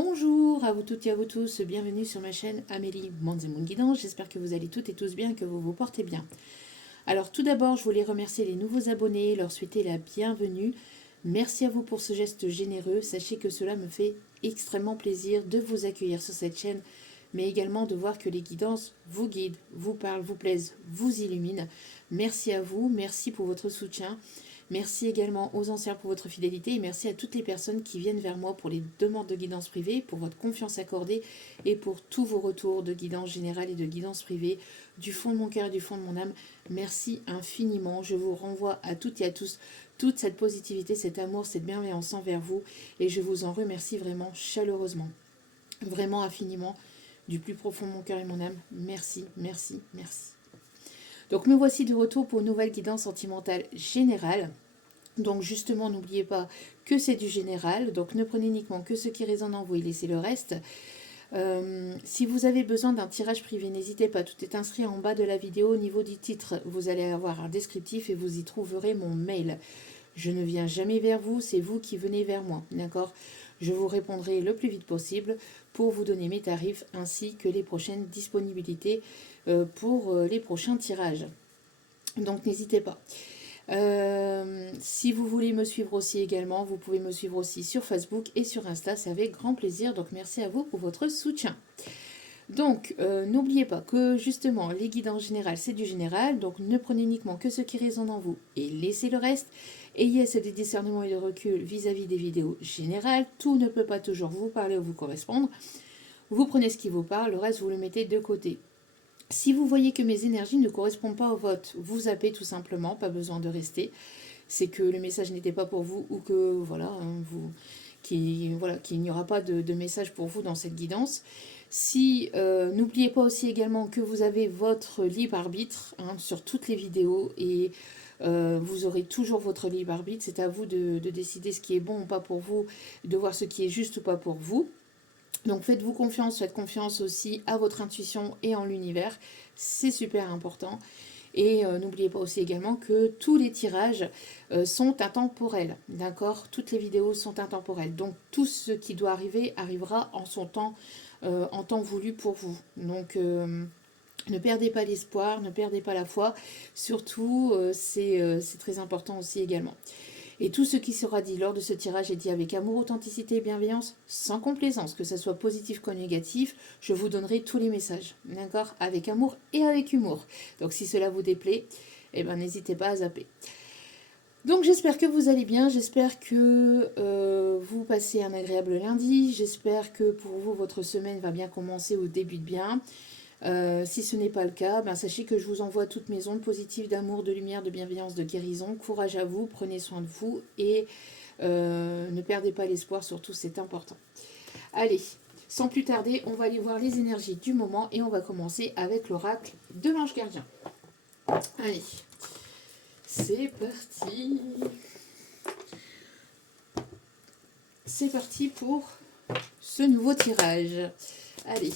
Bonjour à vous toutes et à vous tous, bienvenue sur ma chaîne Amélie Mondes et Monde Guidance. J'espère que vous allez toutes et tous bien, que vous vous portez bien. Alors tout d'abord, je voulais remercier les nouveaux abonnés, leur souhaiter la bienvenue. Merci à vous pour ce geste généreux. Sachez que cela me fait extrêmement plaisir de vous accueillir sur cette chaîne, mais également de voir que les guidances vous guident, vous parlent, vous plaisent, vous illuminent. Merci à vous, merci pour votre soutien. Merci également aux anciens pour votre fidélité et merci à toutes les personnes qui viennent vers moi pour les demandes de guidance privée, pour votre confiance accordée et pour tous vos retours de guidance générale et de guidance privée. Du fond de mon cœur et du fond de mon âme, merci infiniment. Je vous renvoie à toutes et à tous toute cette positivité, cet amour, cette bienveillance envers vous et je vous en remercie vraiment chaleureusement, vraiment infiniment, du plus profond de mon cœur et mon âme. Merci, merci, merci. Donc me voici de retour pour une nouvelle guidance sentimentale générale. Donc justement, n'oubliez pas que c'est du général, donc ne prenez uniquement que ce qui résonne en vous et laissez le reste. Si vous avez besoin d'un tirage privé, n'hésitez pas, tout est inscrit en bas de la vidéo. Au niveau du titre, vous allez avoir un descriptif et vous y trouverez mon mail. Je ne viens jamais vers vous, c'est vous qui venez vers moi, d'accord? Je vous répondrai le plus vite possible pour vous donner mes tarifs ainsi que les prochaines disponibilités pour les prochains tirages. Donc n'hésitez pas. Si vous voulez me suivre aussi également, vous pouvez me suivre aussi sur Facebook et sur Insta, c'est avec grand plaisir. Donc merci à vous pour votre soutien. Donc n'oubliez pas que justement les guidances générales c'est du général, donc ne prenez uniquement que ce qui résonne en vous et laissez le reste. Ayez assez de discernement et de recul vis-à-vis des vidéos générales, tout ne peut pas toujours vous parler ou vous correspondre. Vous prenez ce qui vous parle, le reste vous le mettez de côté. Si vous voyez que mes énergies ne correspondent pas au vote, vous zappez tout simplement, pas besoin de rester. C'est que le message n'était pas pour vous ou que voilà, qu'il n'y aura pas de message pour vous dans cette guidance. Si n'oubliez pas aussi également que vous avez votre libre arbitre sur toutes les vidéos et vous aurez toujours votre libre arbitre. C'est à vous de décider ce qui est bon ou pas pour vous, de voir ce qui est juste ou pas pour vous. Donc faites-vous confiance, faites confiance aussi à votre intuition et en l'univers, c'est super important. Et n'oubliez pas aussi également que tous les tirages sont intemporels, d'accord? Toutes les vidéos sont intemporelles, donc tout ce qui doit arriver arrivera en son temps, en temps voulu pour vous. Donc ne perdez pas l'espoir, ne perdez pas la foi, surtout c'est très important aussi également. Et tout ce qui sera dit lors de ce tirage est dit avec amour, authenticité et bienveillance, sans complaisance, que ce soit positif comme négatif, je vous donnerai tous les messages, d'accord? Avec amour et avec humour. Donc si cela vous déplaît, eh ben, n'hésitez pas à zapper. Donc j'espère que vous allez bien, j'espère que vous passez un agréable lundi, j'espère que pour vous, votre semaine va bien commencer ou débute bien. Si ce n'est pas le cas, ben sachez que je vous envoie toutes mes ondes positives d'amour, de lumière, de bienveillance, de guérison. Courage à vous, prenez soin de vous et ne perdez pas l'espoir, surtout c'est important. Allez, sans plus tarder, on va aller voir les énergies du moment et on va commencer avec l'oracle de l'ange gardien. Allez, c'est parti. C'est parti pour ce nouveau tirage. Allez.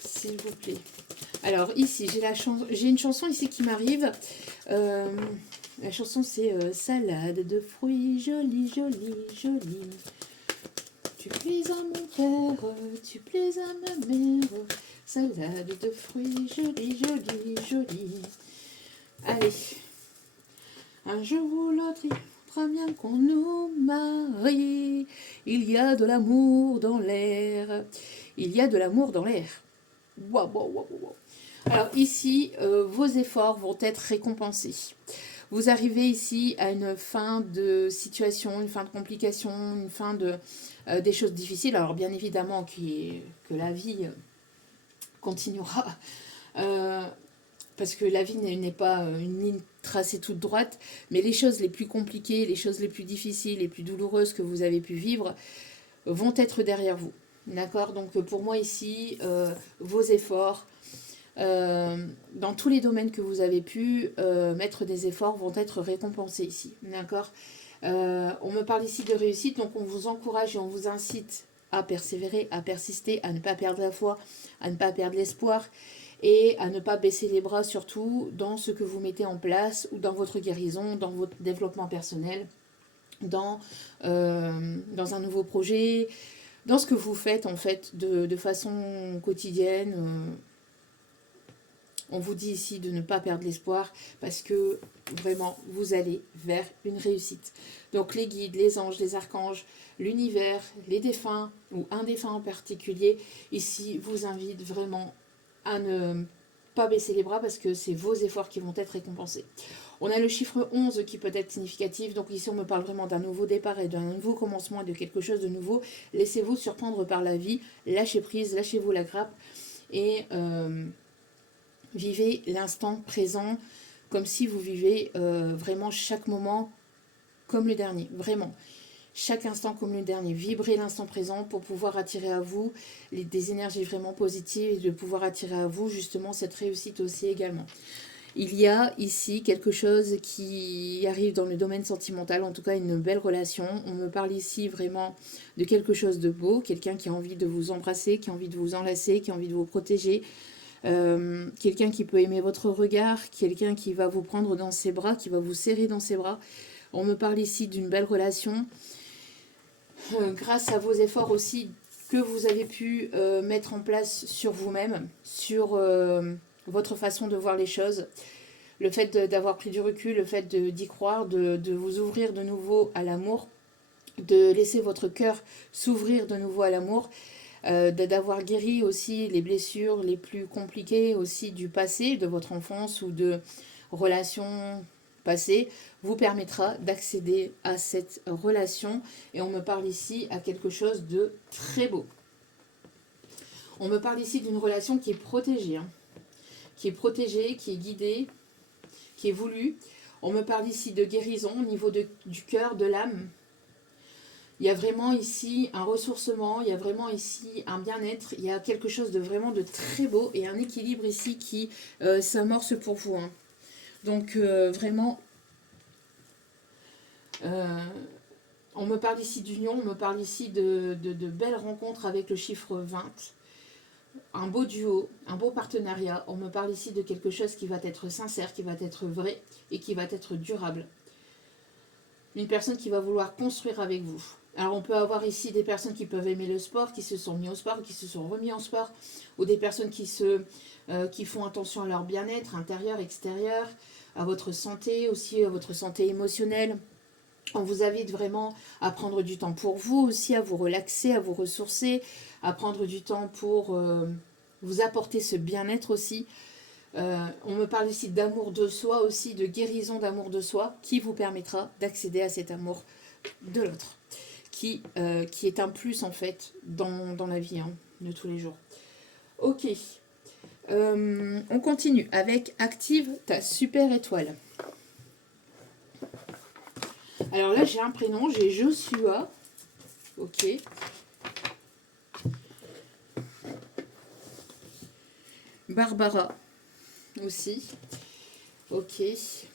S'il vous plaît. Alors ici, j'ai une chanson ici qui m'arrive. La chanson c'est Salade de fruits, jolie, jolie, jolie. Tu plais à mon père, tu plais à ma mère. Salade de fruits, jolie, jolie, jolie. Allez. Un jour ou l'autre, il faudra bien qu'on nous marie. Il y a de l'amour dans l'air. Il y a de l'amour dans l'air. Wow, wow, wow, wow. Alors ici, vos efforts vont être récompensés. Vous arrivez ici à une fin de situation, une fin de complication, une fin de des choses difficiles. Alors bien évidemment que la vie continuera, parce que la vie n'est pas une ligne tracée toute droite, mais les choses les plus compliquées, les choses les plus difficiles, les plus douloureuses que vous avez pu vivre vont être derrière vous. D'accord? Donc pour moi ici, vos efforts, dans tous les domaines que vous avez pu mettre des efforts vont être récompensés ici. D'accord? On me parle ici de réussite, donc on vous encourage et on vous incite à persévérer, à persister, à ne pas perdre la foi, à ne pas perdre l'espoir et à ne pas baisser les bras, surtout dans ce que vous mettez en place ou dans votre guérison, dans votre développement personnel. dans, dans un nouveau projet, dans ce que vous faites en fait de façon quotidienne. On vous dit ici de ne pas perdre l'espoir parce que vraiment vous allez vers une réussite. Donc les guides, les anges, les archanges, l'univers, les défunts ou un défunt en particulier, ici vous invitent vraiment à ne pas baisser les bras parce que c'est vos efforts qui vont être récompensés. On a le chiffre 11 qui peut être significatif, donc ici on me parle vraiment d'un nouveau départ et d'un nouveau commencement et de quelque chose de nouveau. Laissez-vous surprendre par la vie, lâchez prise, lâchez-vous la grappe et vivez l'instant présent comme si vous vivez vraiment chaque moment comme le dernier, vraiment. Chaque instant comme le dernier, vibrez l'instant présent pour pouvoir attirer à vous des énergies vraiment positives et de pouvoir attirer à vous justement cette réussite aussi également. Il y a ici quelque chose qui arrive dans le domaine sentimental, en tout cas une belle relation. On me parle ici vraiment de quelque chose de beau, quelqu'un qui a envie de vous embrasser, qui a envie de vous enlacer, qui a envie de vous protéger. Quelqu'un qui peut aimer votre regard, quelqu'un qui va vous prendre dans ses bras, qui va vous serrer dans ses bras. On me parle ici d'une belle relation. Grâce à vos efforts aussi que vous avez pu mettre en place sur vous-même, sur votre façon de voir les choses, le fait d'avoir pris du recul, le fait d'y croire, de vous ouvrir de nouveau à l'amour, de laisser votre cœur s'ouvrir de nouveau à l'amour, d'avoir guéri aussi les blessures les plus compliquées aussi du passé, de votre enfance ou de relations passées, vous permettra d'accéder à cette relation. Et on me parle ici à quelque chose de très beau. On me parle ici d'une relation qui est protégée, hein, qui est protégée, qui est guidée, qui est voulue. On me parle ici de guérison au niveau du cœur, de l'âme. Il y a vraiment ici un ressourcement, il y a vraiment ici un bien-être, il y a quelque chose de vraiment de très beau et un équilibre ici qui s'amorce pour vous. Hein. Donc vraiment, on me parle ici d'union, on me parle ici de belles rencontres avec le chiffre 20. Un beau duo, un beau partenariat. On me parle ici de quelque chose qui va être sincère, qui va être vrai et qui va être durable. Une personne qui va vouloir construire avec vous. Alors on peut avoir ici des personnes qui peuvent aimer le sport, qui se sont mis au sport, qui se sont remis en sport, ou des personnes qui font attention à leur bien-être intérieur, extérieur, à votre santé, aussi à votre santé émotionnelle. On vous invite vraiment à prendre du temps pour vous aussi, à vous relaxer, à vous ressourcer, à prendre du temps pour vous apporter ce bien-être aussi. On me parle ici d'amour de soi aussi, de guérison d'amour de soi, qui vous permettra d'accéder à cet amour de l'autre, qui est un plus en fait dans la vie hein, de tous les jours. Ok, on continue avec active ta super étoile. Alors là j'ai un prénom, j'ai Joshua, ok. Barbara aussi, ok.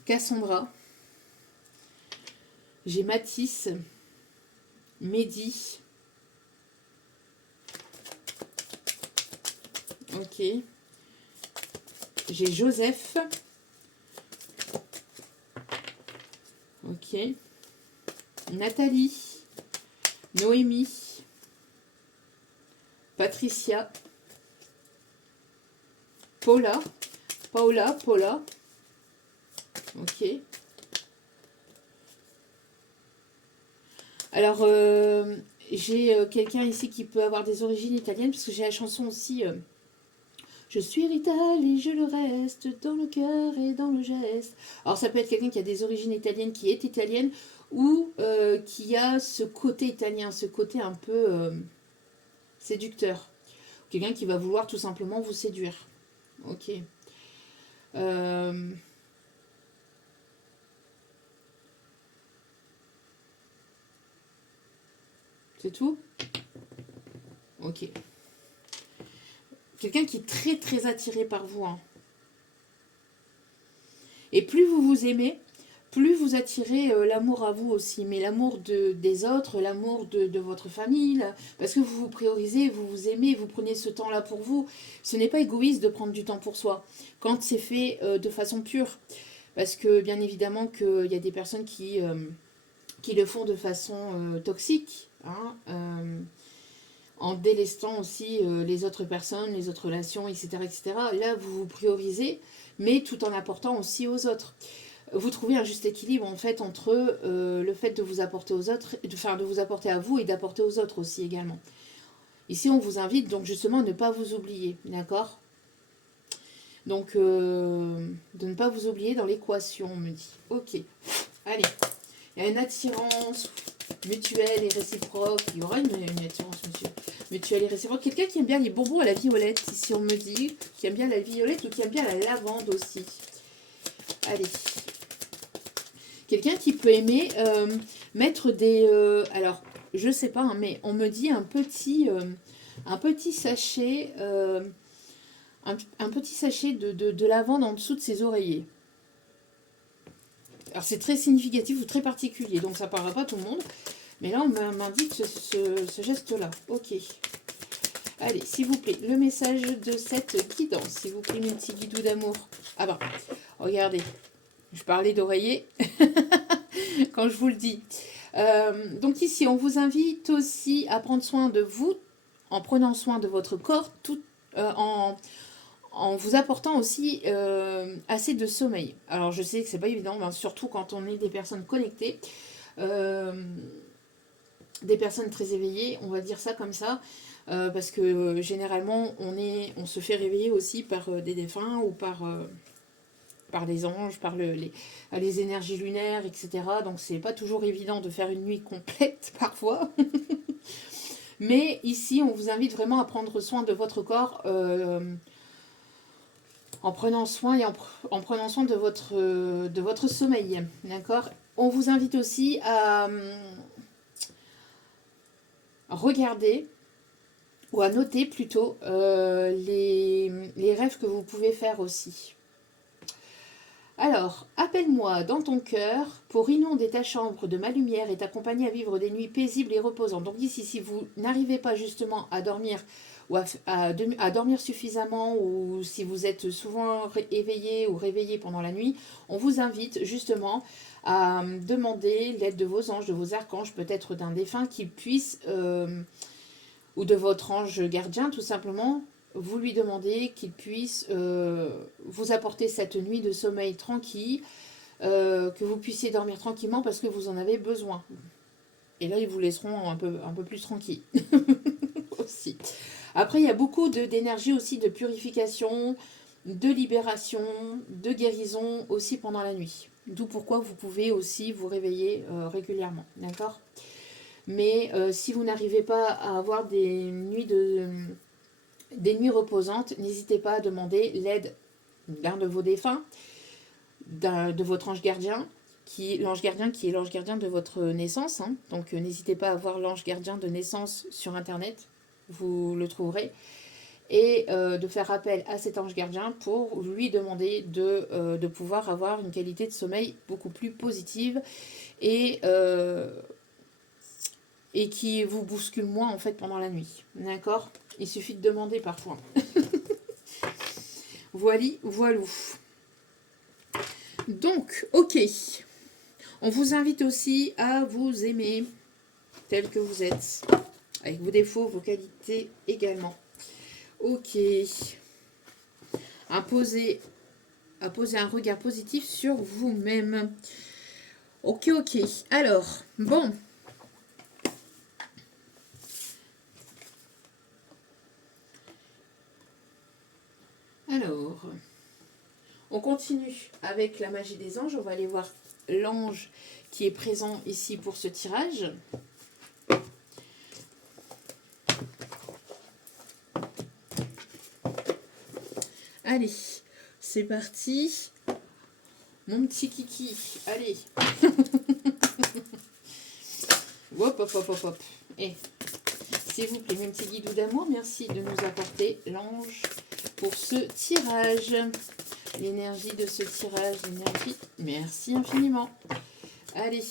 Cassandra, j'ai Mathis, Mehdi, ok. J'ai Joseph, ok. Nathalie, Noémie, Patricia, Paula, ok. Alors, j'ai quelqu'un ici qui peut avoir des origines italiennes, parce que j'ai la chanson aussi je suis l'Italie, je le reste, dans le cœur et dans le geste. Alors, ça peut être quelqu'un qui a des origines italiennes, qui est italienne, ou qui a ce côté italien, ce côté un peu séducteur. Quelqu'un qui va vouloir tout simplement vous séduire. Ok. C'est tout? Ok. Quelqu'un qui est très très attiré par vous. Hein. Et plus vous vous aimez, plus vous attirez l'amour à vous aussi. Mais l'amour des autres, l'amour de votre famille. Là, parce que vous vous priorisez, vous vous aimez, vous prenez ce temps-là pour vous. Ce n'est pas égoïste de prendre du temps pour soi. Quand c'est fait de façon pure. Parce que bien évidemment qu'il y a des personnes qui qui le font de façon toxique, hein, en délestant aussi les autres personnes, les autres relations, etc., etc. Là, vous vous priorisez, mais tout en apportant aussi aux autres. Vous trouvez un juste équilibre en fait entre le fait de vous apporter aux autres, enfin de vous apporter à vous et d'apporter aux autres aussi également. Ici, on vous invite donc justement à ne pas vous oublier, d'accord? Donc, de ne pas vous oublier dans l'équation, on me dit. Ok, allez. Il y a une attirance mutuelle et réciproque. Il y aura une attirance mutuelle et réciproque. Quelqu'un qui aime bien les bonbons à la violette, ici on me dit. Qui aime bien la violette ou qui aime bien la lavande aussi. Allez. Quelqu'un qui peut aimer mettre des... alors, je sais pas, hein, mais on me dit un petit sachet... un petit sachet de lavande en dessous de ses oreillers. Alors c'est très significatif ou très particulier, donc ça ne parlera pas à tout le monde. Mais là, on m'indique ce geste-là. Ok. Allez, s'il vous plaît, le message de cette guidance. S'il vous plaît, mes petits guidoux d'amour. Ah ben, regardez. Je parlais d'oreiller quand je vous le dis. Donc ici, on vous invite aussi à prendre soin de vous, en prenant soin de votre corps, tout en vous apportant aussi assez de sommeil. Alors je sais que c'est pas évident, mais surtout quand on est des personnes connectées, des personnes très éveillées, on va dire ça comme ça, parce que généralement on se fait réveiller aussi par des défunts ou par les anges, par les énergies lunaires, etc. Donc c'est pas toujours évident de faire une nuit complète parfois. Mais ici on vous invite vraiment à prendre soin de votre corps en prenant soin et en prenant soin de votre sommeil, d'accord? On vous invite aussi à regarder, ou à noter plutôt, les rêves que vous pouvez faire aussi. Alors, appelle-moi dans ton cœur pour inonder ta chambre de ma lumière et t'accompagner à vivre des nuits paisibles et reposantes. Donc ici, si vous n'arrivez pas justement à dormir ou à dormir suffisamment, ou si vous êtes souvent éveillé ou réveillé pendant la nuit, on vous invite justement à demander l'aide de vos anges, de vos archanges, peut-être d'un défunt qui puisse, ou de votre ange gardien tout simplement, vous lui demandez qu'il puisse vous apporter cette nuit de sommeil tranquille, que vous puissiez dormir tranquillement parce que vous en avez besoin. Et là, ils vous laisseront un peu plus tranquille aussi. Après, il y a beaucoup d'énergie aussi, de purification, de libération, de guérison aussi pendant la nuit. D'où pourquoi vous pouvez aussi vous réveiller régulièrement, d'accord? Mais si vous n'arrivez pas à avoir des nuits reposantes, n'hésitez pas à demander l'aide d'un de vos défunts, de votre ange gardien, l'ange gardien qui est l'ange gardien de votre naissance. Hein. Donc n'hésitez pas à voir l'ange gardien de naissance sur Internet, vous le trouverez. Et de faire appel à cet ange gardien pour lui demander de pouvoir avoir une qualité de sommeil beaucoup plus positive et qui vous bouscule moins en fait pendant la nuit. D'accord? Il suffit de demander parfois. Voilou. Donc, ok. On vous invite aussi à vous aimer tel que vous êtes, avec vos défauts, vos qualités également. Ok. À poser un regard positif sur vous-même. Ok. Alors, bon. Alors, on continue avec la magie des anges. On va aller voir l'ange qui est présent ici pour ce tirage. Allez, c'est parti. Mon petit kiki, allez. Hop. Et s'il vous plaît, mes petits guidoux d'amour, merci de nous apporter l'ange pour ce tirage. L'énergie de ce tirage, merci infiniment. Allez.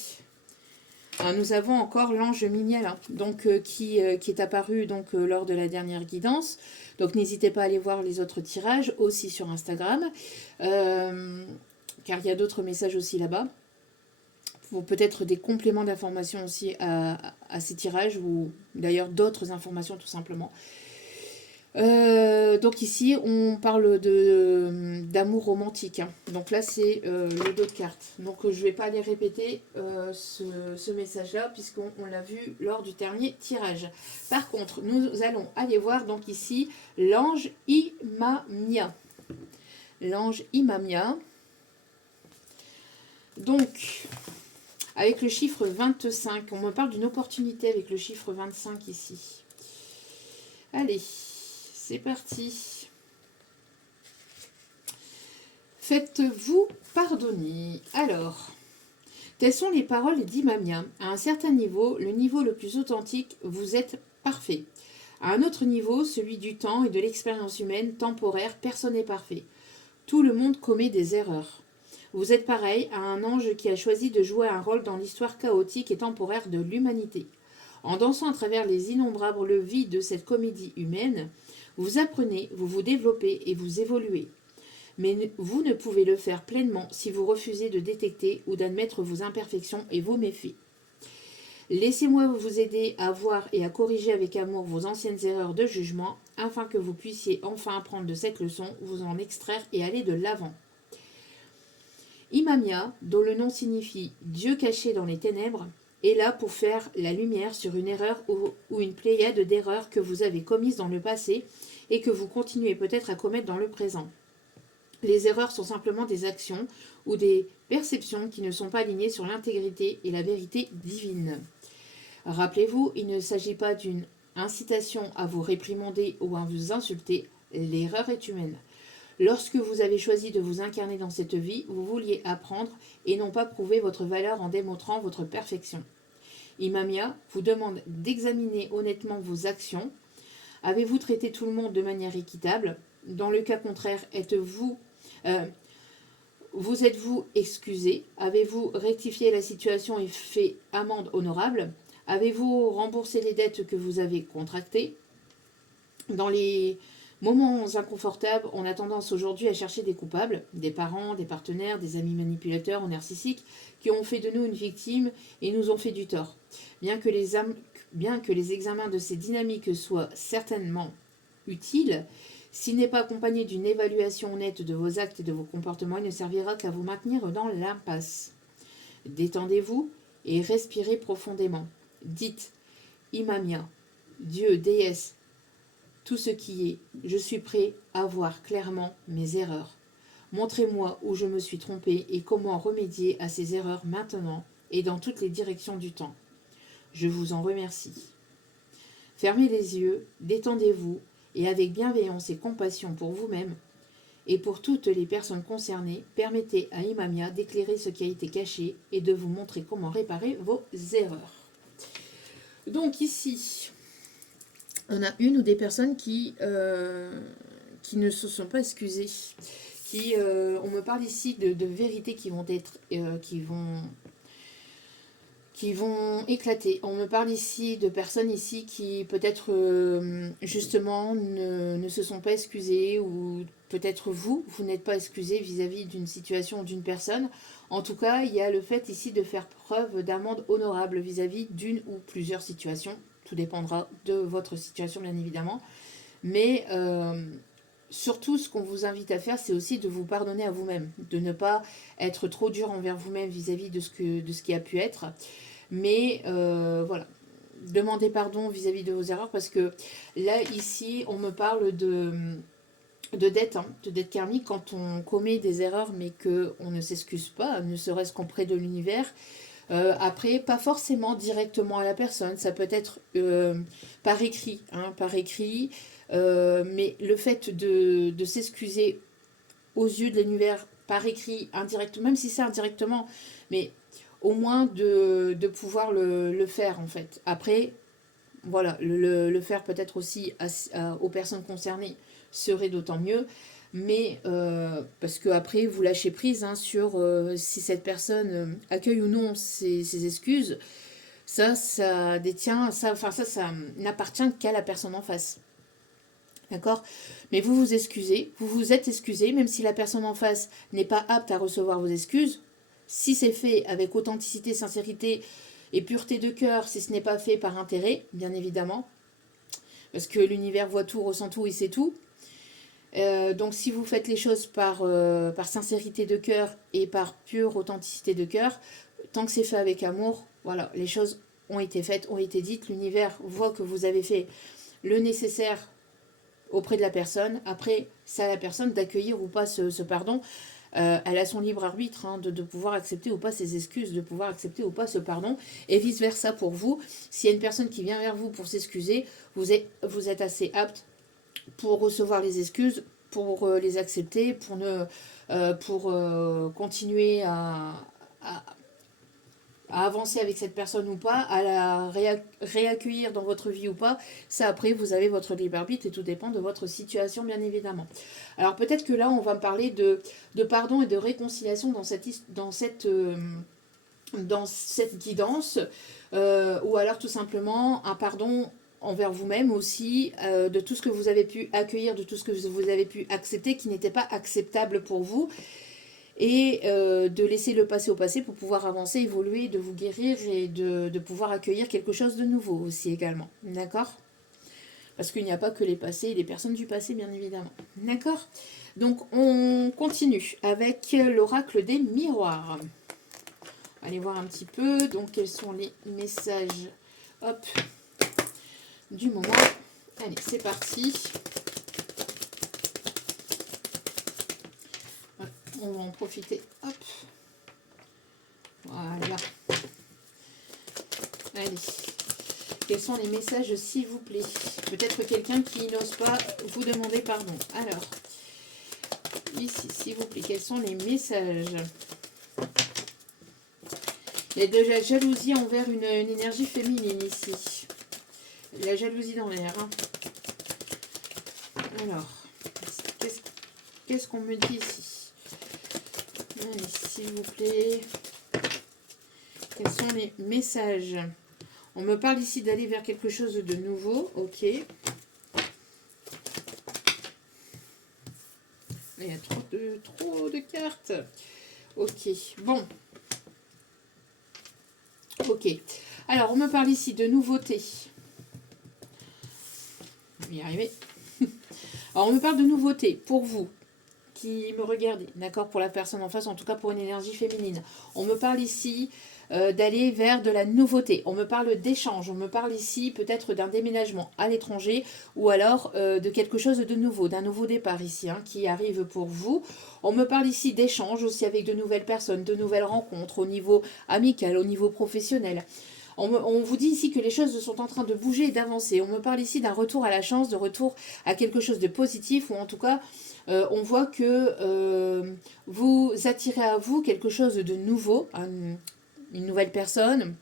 Alors, nous avons encore l'ange Mignel, hein, donc, qui est apparu donc, lors de la dernière guidance. Donc n'hésitez pas à aller voir les autres tirages, aussi sur Instagram, car il y a d'autres messages aussi là-bas. ou peut-être des compléments d'informations aussi à ces tirages, ou d'ailleurs d'autres informations tout simplement. Donc ici, on parle d'amour romantique, hein. Donc là, c'est le dos de cartes. Donc je ne vais pas aller répéter ce message-là, puisqu'on l'a vu lors du dernier tirage. Par contre, nous allons aller voir donc ici l'ange Imamia. L'ange Imamia. Donc, avec le chiffre 25, on me parle d'une opportunité avec le chiffre 25 ici. Allez, c'est parti. Faites-vous pardonner. Alors, telles sont les paroles d'Imamia. À un certain niveau, le niveau le plus authentique, vous êtes parfait. À un autre niveau, celui du temps et de l'expérience humaine temporaire, personne n'est parfait. Tout le monde commet des erreurs. Vous êtes pareil à un ange qui a choisi de jouer un rôle dans l'histoire chaotique et temporaire de l'humanité. En dansant à travers les innombrables vies de cette comédie humaine, vous apprenez, vous vous développez et vous évoluez. Mais vous ne pouvez le faire pleinement si vous refusez de détecter ou d'admettre vos imperfections et vos méfaits. Laissez-moi vous aider à voir et à corriger avec amour vos anciennes erreurs de jugement, afin que vous puissiez enfin apprendre de cette leçon, vous en extraire et aller de l'avant. Imamia, dont le nom signifie « Dieu caché dans les ténèbres », est là pour faire la lumière sur une erreur ou une pléiade d'erreurs que vous avez commises dans le passé et que vous continuez peut-être à commettre dans le présent. Les erreurs sont simplement des actions ou des perceptions qui ne sont pas alignées sur l'intégrité et la vérité divine. Rappelez-vous, il ne s'agit pas d'une incitation à vous réprimander ou à vous insulter, l'erreur est humaine. Lorsque vous avez choisi de vous incarner dans cette vie, vous vouliez apprendre et non pas prouver votre valeur en démontrant votre perfection. Imamia vous demande d'examiner honnêtement vos actions. Avez-vous traité tout le monde de manière équitable? Dans le cas contraire, vous êtes-vous excusé? Avez-vous rectifié la situation et fait amende honorable? Avez-vous remboursé les dettes que vous avez contractées? Dans les moments inconfortables, on a tendance aujourd'hui à chercher des coupables, des parents, des partenaires, des amis manipulateurs ou narcissiques qui ont fait de nous une victime et nous ont fait du tort. Bien que les examens de ces dynamiques soient certainement utiles, s'il n'est pas accompagné d'une évaluation honnête de vos actes et de vos comportements, il ne servira qu'à vous maintenir dans l'impasse. Détendez-vous et respirez profondément. Dites Imamia, Dieu, déesse, tout ce qui est, je suis prêt à voir clairement mes erreurs. Montrez-moi où je me suis trompé et comment remédier à ces erreurs maintenant et dans toutes les directions du temps. Je vous en remercie. Fermez les yeux, détendez-vous et avec bienveillance et compassion pour vous-même et pour toutes les personnes concernées, permettez à Imamia d'éclairer ce qui a été caché et de vous montrer comment réparer vos erreurs. Donc ici, on a une ou des personnes qui ne se sont pas excusées. On me parle ici de vérités qui vont être, qui vont éclater. On me parle ici de personnes ici qui peut-être justement ne se sont pas excusées, ou peut-être vous n'êtes pas excusé vis-à-vis d'une situation ou d'une personne. En tout cas, il y a le fait ici de faire preuve d'amende honorable vis-à-vis d'une ou plusieurs situations. Tout dépendra de votre situation, bien évidemment. Mais surtout, ce qu'on vous invite à faire, c'est aussi de vous pardonner à vous-même. De ne pas être trop dur envers vous-même vis-à-vis de ce qui a pu être. Mais voilà, demandez pardon vis-à-vis de vos erreurs, parce que là, ici, on me parle de dette, hein, de dette karmique, quand on commet des erreurs mais qu'on ne s'excuse pas, ne serait-ce qu'auprès de l'univers. Après, pas forcément directement à la personne, ça peut être par écrit, hein, mais le fait de s'excuser aux yeux de l'univers par écrit, indirect, même si c'est indirectement, mais au moins de pouvoir le faire en fait. Après, voilà, le faire peut-être aussi aux personnes concernées serait d'autant mieux, mais parce que après vous lâchez prise, hein, sur si cette personne accueille ou non ses excuses. Ça détient, ça n'appartient qu'à la personne en face. D'accord? Mais vous vous excusez, vous vous êtes excusé, même si la personne en face n'est pas apte à recevoir vos excuses. si c'est fait avec authenticité, sincérité et pureté de cœur, si ce n'est pas fait par intérêt, bien évidemment, parce que l'univers voit tout, ressent tout et sait tout. Donc si vous faites les choses par sincérité de cœur et par pure authenticité de cœur, tant que c'est fait avec amour, voilà, les choses ont été faites, ont été dites, l'univers voit que vous avez fait le nécessaire auprès de la personne. Après, c'est à la personne d'accueillir ou pas ce pardon. Elle a son libre arbitre hein, de pouvoir accepter ou pas ses excuses, de pouvoir accepter ou pas ce pardon, et vice-versa pour vous. S'il y a une personne qui vient vers vous pour s'excuser, vous êtes assez apte pour recevoir les excuses, pour les accepter, pour continuer à avancer avec cette personne ou pas, à la réaccueillir dans votre vie ou pas. Ça, après, vous avez votre libre arbitre et tout dépend de votre situation, bien évidemment. Alors, peut-être que là, on va parler de pardon et de réconciliation dans cette guidance, ou alors tout simplement un pardon envers vous-même aussi, de tout ce que vous avez pu accueillir, de tout ce que vous avez pu accepter qui n'était pas acceptable pour vous, et de laisser le passé au passé pour pouvoir avancer, évoluer, de vous guérir et de pouvoir accueillir quelque chose de nouveau aussi également, d'accord? Parce qu'il n'y a pas que les passés et les personnes du passé, bien évidemment, d'accord? Donc on continue avec l'oracle des miroirs. Allez voir un petit peu, donc quels sont les messages, hop, du moment. Allez, c'est parti. On va en profiter, hop. Voilà. Allez. Quels sont les messages, s'il vous plaît? Peut-être quelqu'un qui n'ose pas vous demander pardon. Alors, ici, s'il vous plaît, quels sont les messages? Il y a de la jalousie envers une énergie féminine ici. La jalousie dans l'air. Hein. Alors, qu'est-ce qu'on me dit ici? Allez, s'il vous plaît. Quels sont les messages? On me parle ici d'aller vers quelque chose de nouveau. Ok. Il y a trop de cartes. Ok, bon. Ok. Alors, on me parle ici de nouveautés. Je vais y arriver. Alors, on me parle de nouveautés pour vous qui me regardez, d'accord, pour la personne en face, en tout cas pour une énergie féminine. On me parle ici d'aller vers de la nouveauté. On me parle d'échange. On me parle ici peut-être d'un déménagement à l'étranger ou alors de quelque chose de nouveau, d'un nouveau départ ici hein, qui arrive pour vous. On me parle ici d'échange aussi avec de nouvelles personnes, de nouvelles rencontres au niveau amical, au niveau professionnel. On vous dit ici que les choses sont en train de bouger et d'avancer. On me parle ici d'un retour à la chance, de retour à quelque chose de positif, ou en tout cas, on voit que vous attirez à vous quelque chose de nouveau, une nouvelle personne,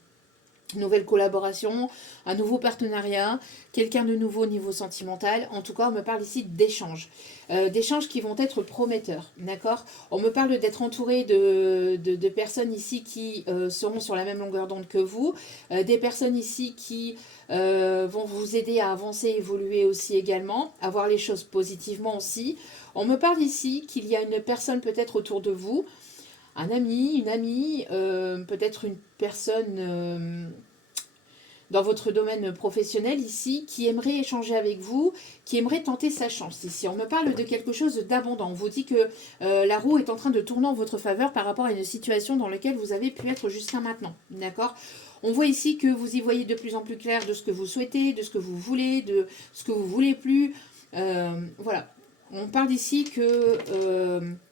une nouvelle collaboration, un nouveau partenariat, quelqu'un de nouveau au niveau sentimental. En tout cas, on me parle ici d'échanges. D'échanges qui vont être prometteurs, d'accord? On me parle d'être entouré de personnes ici qui seront sur la même longueur d'onde que vous, des personnes ici qui vont vous aider à avancer, évoluer aussi également, à voir les choses positivement aussi. On me parle ici qu'il y a une personne peut-être autour de vous, un ami, une amie, peut-être une personne dans votre domaine professionnel ici qui aimerait échanger avec vous, qui aimerait tenter sa chance ici. On me parle de quelque chose d'abondant. On vous dit que la roue est en train de tourner en votre faveur par rapport à une situation dans laquelle vous avez pu être jusqu'à maintenant. D'accord ? On voit ici que vous y voyez de plus en plus clair de ce que vous souhaitez, de ce que vous voulez, de ce que vous voulez plus. Voilà. On parle ici que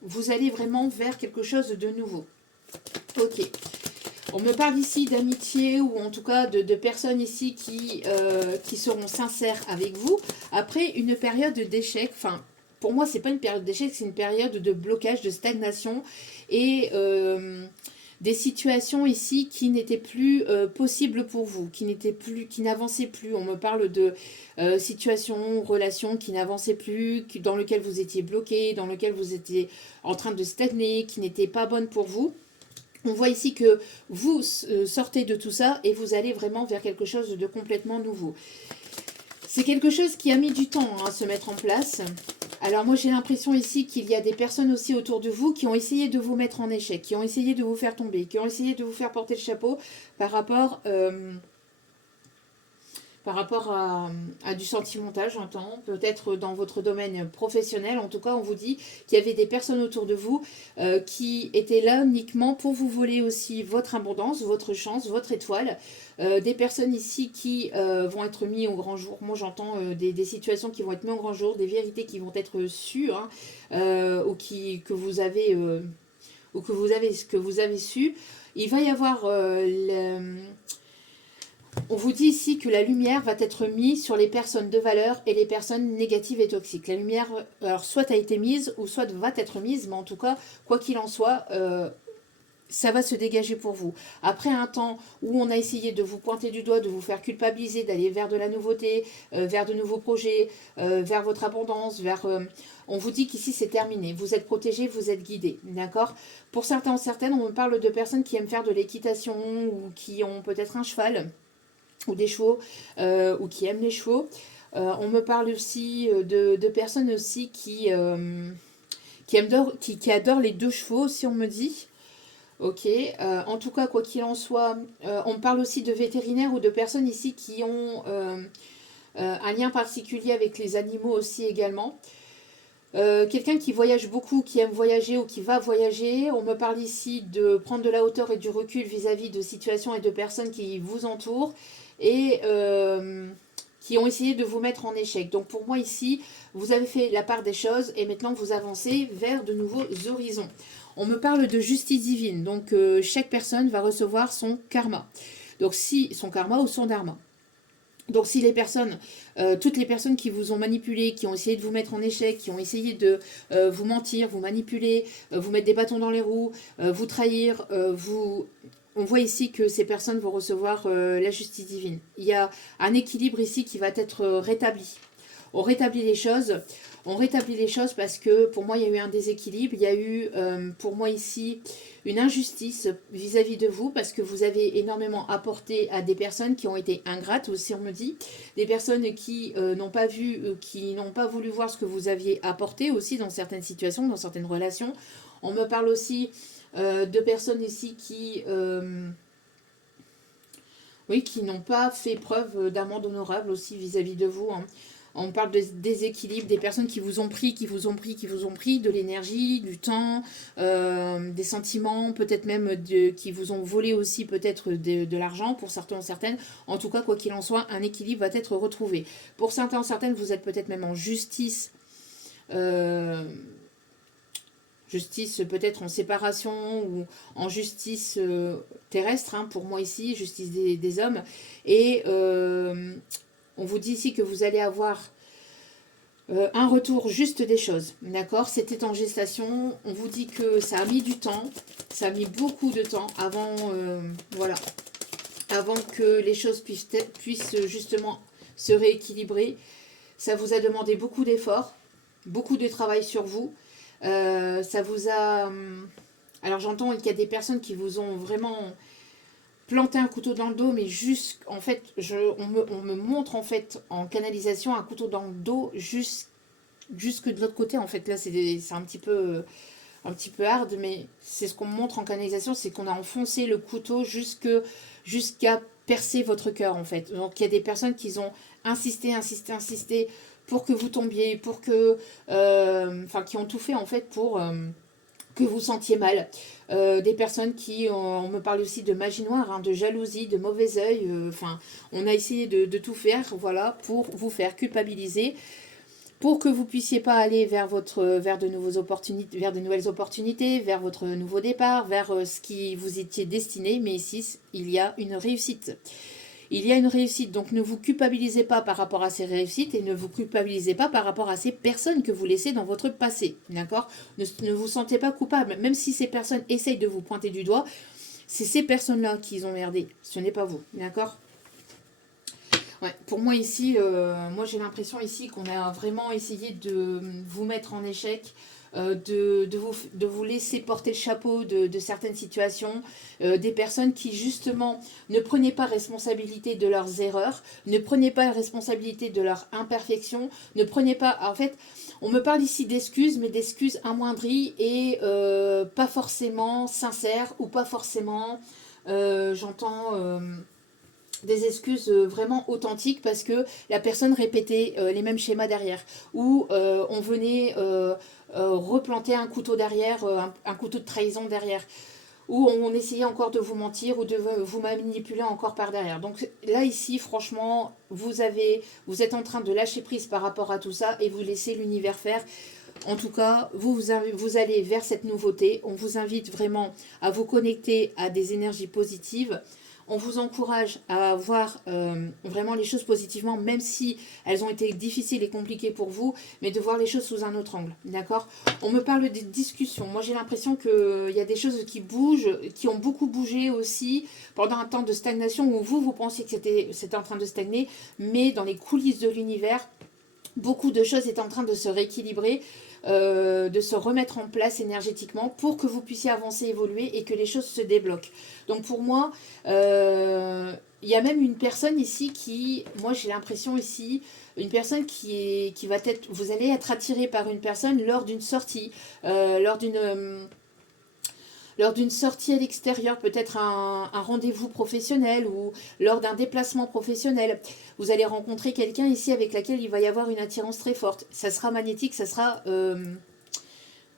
vous allez vraiment vers quelque chose de nouveau. Ok. On me parle ici d'amitié ou en tout cas de personnes ici qui seront sincères avec vous après une période d'échec. Enfin, pour moi, c'est pas une période d'échec, c'est une période de blocage, de stagnation et des situations ici qui n'étaient plus possibles pour vous, qui n'avançaient plus. On me parle de situations, relations qui n'avançaient plus, dans lesquelles vous étiez bloqué, dans lesquelles vous étiez en train de stagner, qui n'étaient pas bonnes pour vous. On voit ici que vous sortez de tout ça et vous allez vraiment vers quelque chose de complètement nouveau. C'est quelque chose qui a mis du temps à se mettre en place. Alors moi j'ai l'impression ici qu'il y a des personnes aussi autour de vous qui ont essayé de vous mettre en échec, qui ont essayé de vous faire tomber, qui ont essayé de vous faire porter le chapeau par rapport, à du sentimental, j'entends, peut-être dans votre domaine professionnel. En tout cas, on vous dit qu'il y avait des personnes autour de vous qui étaient là uniquement pour vous voler aussi votre abondance, votre chance, votre étoile. Des personnes ici qui vont être mises au grand jour. Moi, j'entends des situations qui vont être mises au grand jour, des vérités qui vont être sues, hein, que vous avez, que vous avez su. Il va y avoir on vous dit ici que la lumière va être mise sur les personnes de valeur et les personnes négatives et toxiques. La lumière, alors soit a été mise ou soit va être mise, mais en tout cas, quoi qu'il en soit, ça va se dégager pour vous. Après un temps où on a essayé de vous pointer du doigt, de vous faire culpabiliser, d'aller vers de la nouveauté, vers de nouveaux projets, vers votre abondance, on vous dit qu'ici c'est terminé. Vous êtes protégé, vous êtes guidé. D'accord? Pour certains ou certaines, on me parle de personnes qui aiment faire de l'équitation ou qui ont peut-être un cheval ou des chevaux, ou qui aiment les chevaux. On me parle aussi de personnes aussi qui adorent les deux chevaux, si on me dit. Ok, en tout cas, quoi qu'il en soit, on me parle aussi de vétérinaires ou de personnes ici qui ont un lien particulier avec les animaux aussi également. Quelqu'un qui voyage beaucoup, qui aime voyager ou qui va voyager. On me parle ici de prendre de la hauteur et du recul vis-à-vis de situations et de personnes qui vous entourent et qui ont essayé de vous mettre en échec. Donc pour moi ici, vous avez fait la part des choses et maintenant vous avancez vers de nouveaux horizons. On me parle de justice divine, donc chaque personne va recevoir son karma. Donc si son karma ou son dharma. Donc si les personnes, toutes les personnes qui vous ont manipulé, qui ont essayé de vous mettre en échec, qui ont essayé de vous mentir, vous manipuler, vous mettre des bâtons dans les roues, vous trahir, on voit ici que ces personnes vont recevoir la justice divine. Il y a un équilibre ici qui va être rétabli. On rétablit les choses. On rétablit les choses parce que pour moi, il y a eu un déséquilibre. Il y a eu, pour moi ici, une injustice vis-à-vis de vous parce que vous avez énormément apporté à des personnes qui ont été ingrates aussi, on me dit. Des personnes qui n'ont pas vu, qui n'ont pas voulu voir ce que vous aviez apporté aussi dans certaines situations, dans certaines relations. On me parle aussi de personnes ici oui, qui n'ont pas fait preuve d'amende honorable aussi vis-à-vis de vous. Hein. On parle de déséquilibre, des personnes qui vous ont pris, de l'énergie, du temps, des sentiments, peut-être même qui vous ont volé aussi peut-être de l'argent pour certains ou certaines. En tout cas, quoi qu'il en soit, un équilibre va être retrouvé. Pour certains ou certaines, vous êtes peut-être même en justice. Justice peut-être en séparation ou en justice terrestre, hein, pour moi ici, justice des hommes. Et on vous dit ici que vous allez avoir un retour juste des choses, d'accord? C'était en gestation, on vous dit que ça a mis du temps, ça a mis beaucoup de temps avant, voilà, avant que les choses puissent justement se rééquilibrer. Ça vous a demandé beaucoup d'efforts, beaucoup de travail sur vous. Ça vous a... Alors j'entends qu'il y a des personnes qui vous ont vraiment planté un couteau dans le dos, mais juste, en fait, on me montre en fait en canalisation un couteau dans le dos jusque de l'autre côté. En fait, là, c'est un petit peu hard, mais c'est ce qu'on me montre en canalisation, c'est qu'on a enfoncé le couteau jusqu'à percer votre cœur, en fait. Donc, il y a des personnes qui ont insisté pour que vous tombiez, pour que... qui ont tout fait, en fait, pour... que vous sentiez mal. Des personnes qui, on me parle aussi de magie noire, hein, de jalousie, de mauvais œil. On a essayé de tout faire, voilà, pour vous faire culpabiliser, pour que vous puissiez pas aller vers de nouvelles opportunités, vers votre nouveau départ, vers ce qui vous étiez destiné. Mais ici, il y a une réussite. Il y a une réussite, donc ne vous culpabilisez pas par rapport à ces réussites et ne vous culpabilisez pas par rapport à ces personnes que vous laissez dans votre passé, d'accord? Ne vous sentez pas coupable, même si ces personnes essayent de vous pointer du doigt, c'est ces personnes-là qui ont merdé, ce n'est pas vous, d'accord? Ouais, pour moi ici, moi j'ai l'impression ici qu'on a vraiment essayé de vous mettre en échec, de vous laisser porter le chapeau de certaines situations, des personnes qui justement ne prenaient pas responsabilité de leurs erreurs, ne prenaient pas responsabilité de leurs imperfections, ne prenaient pas... En fait, on me parle ici d'excuses, mais d'excuses amoindries et pas forcément sincères ou pas forcément, j'entends... des excuses vraiment authentiques parce que la personne répétait les mêmes schémas derrière ou on venait replanter un couteau derrière, un couteau de trahison derrière ou on essayait encore de vous mentir ou de vous manipuler encore par derrière. Donc là ici franchement vous êtes en train de lâcher prise par rapport à tout ça et vous laissez l'univers faire. En tout cas, vous allez vers cette nouveauté. On vous invite vraiment à vous connecter à des énergies positives. On vous encourage à voir vraiment les choses positivement, même si elles ont été difficiles et compliquées pour vous, mais de voir les choses sous un autre angle, d'accord? On me parle des discussions. Moi, j'ai l'impression qu'il y a des choses qui bougent, qui ont beaucoup bougé aussi pendant un temps de stagnation où vous pensiez que c'était en train de stagner, mais dans les coulisses de l'univers, beaucoup de choses étaient en train de se rééquilibrer, de se remettre en place énergétiquement pour que vous puissiez avancer, évoluer et que les choses se débloquent. Donc pour moi, il y a même une personne ici qui, moi j'ai l'impression ici, une personne qui va être, vous allez être attiré par une personne lors d'une sortie, lors d'une sortie à l'extérieur, peut-être un rendez-vous professionnel ou lors d'un déplacement professionnel. Vous allez rencontrer quelqu'un ici avec laquelle il va y avoir une attirance très forte. Ça sera magnétique, ça sera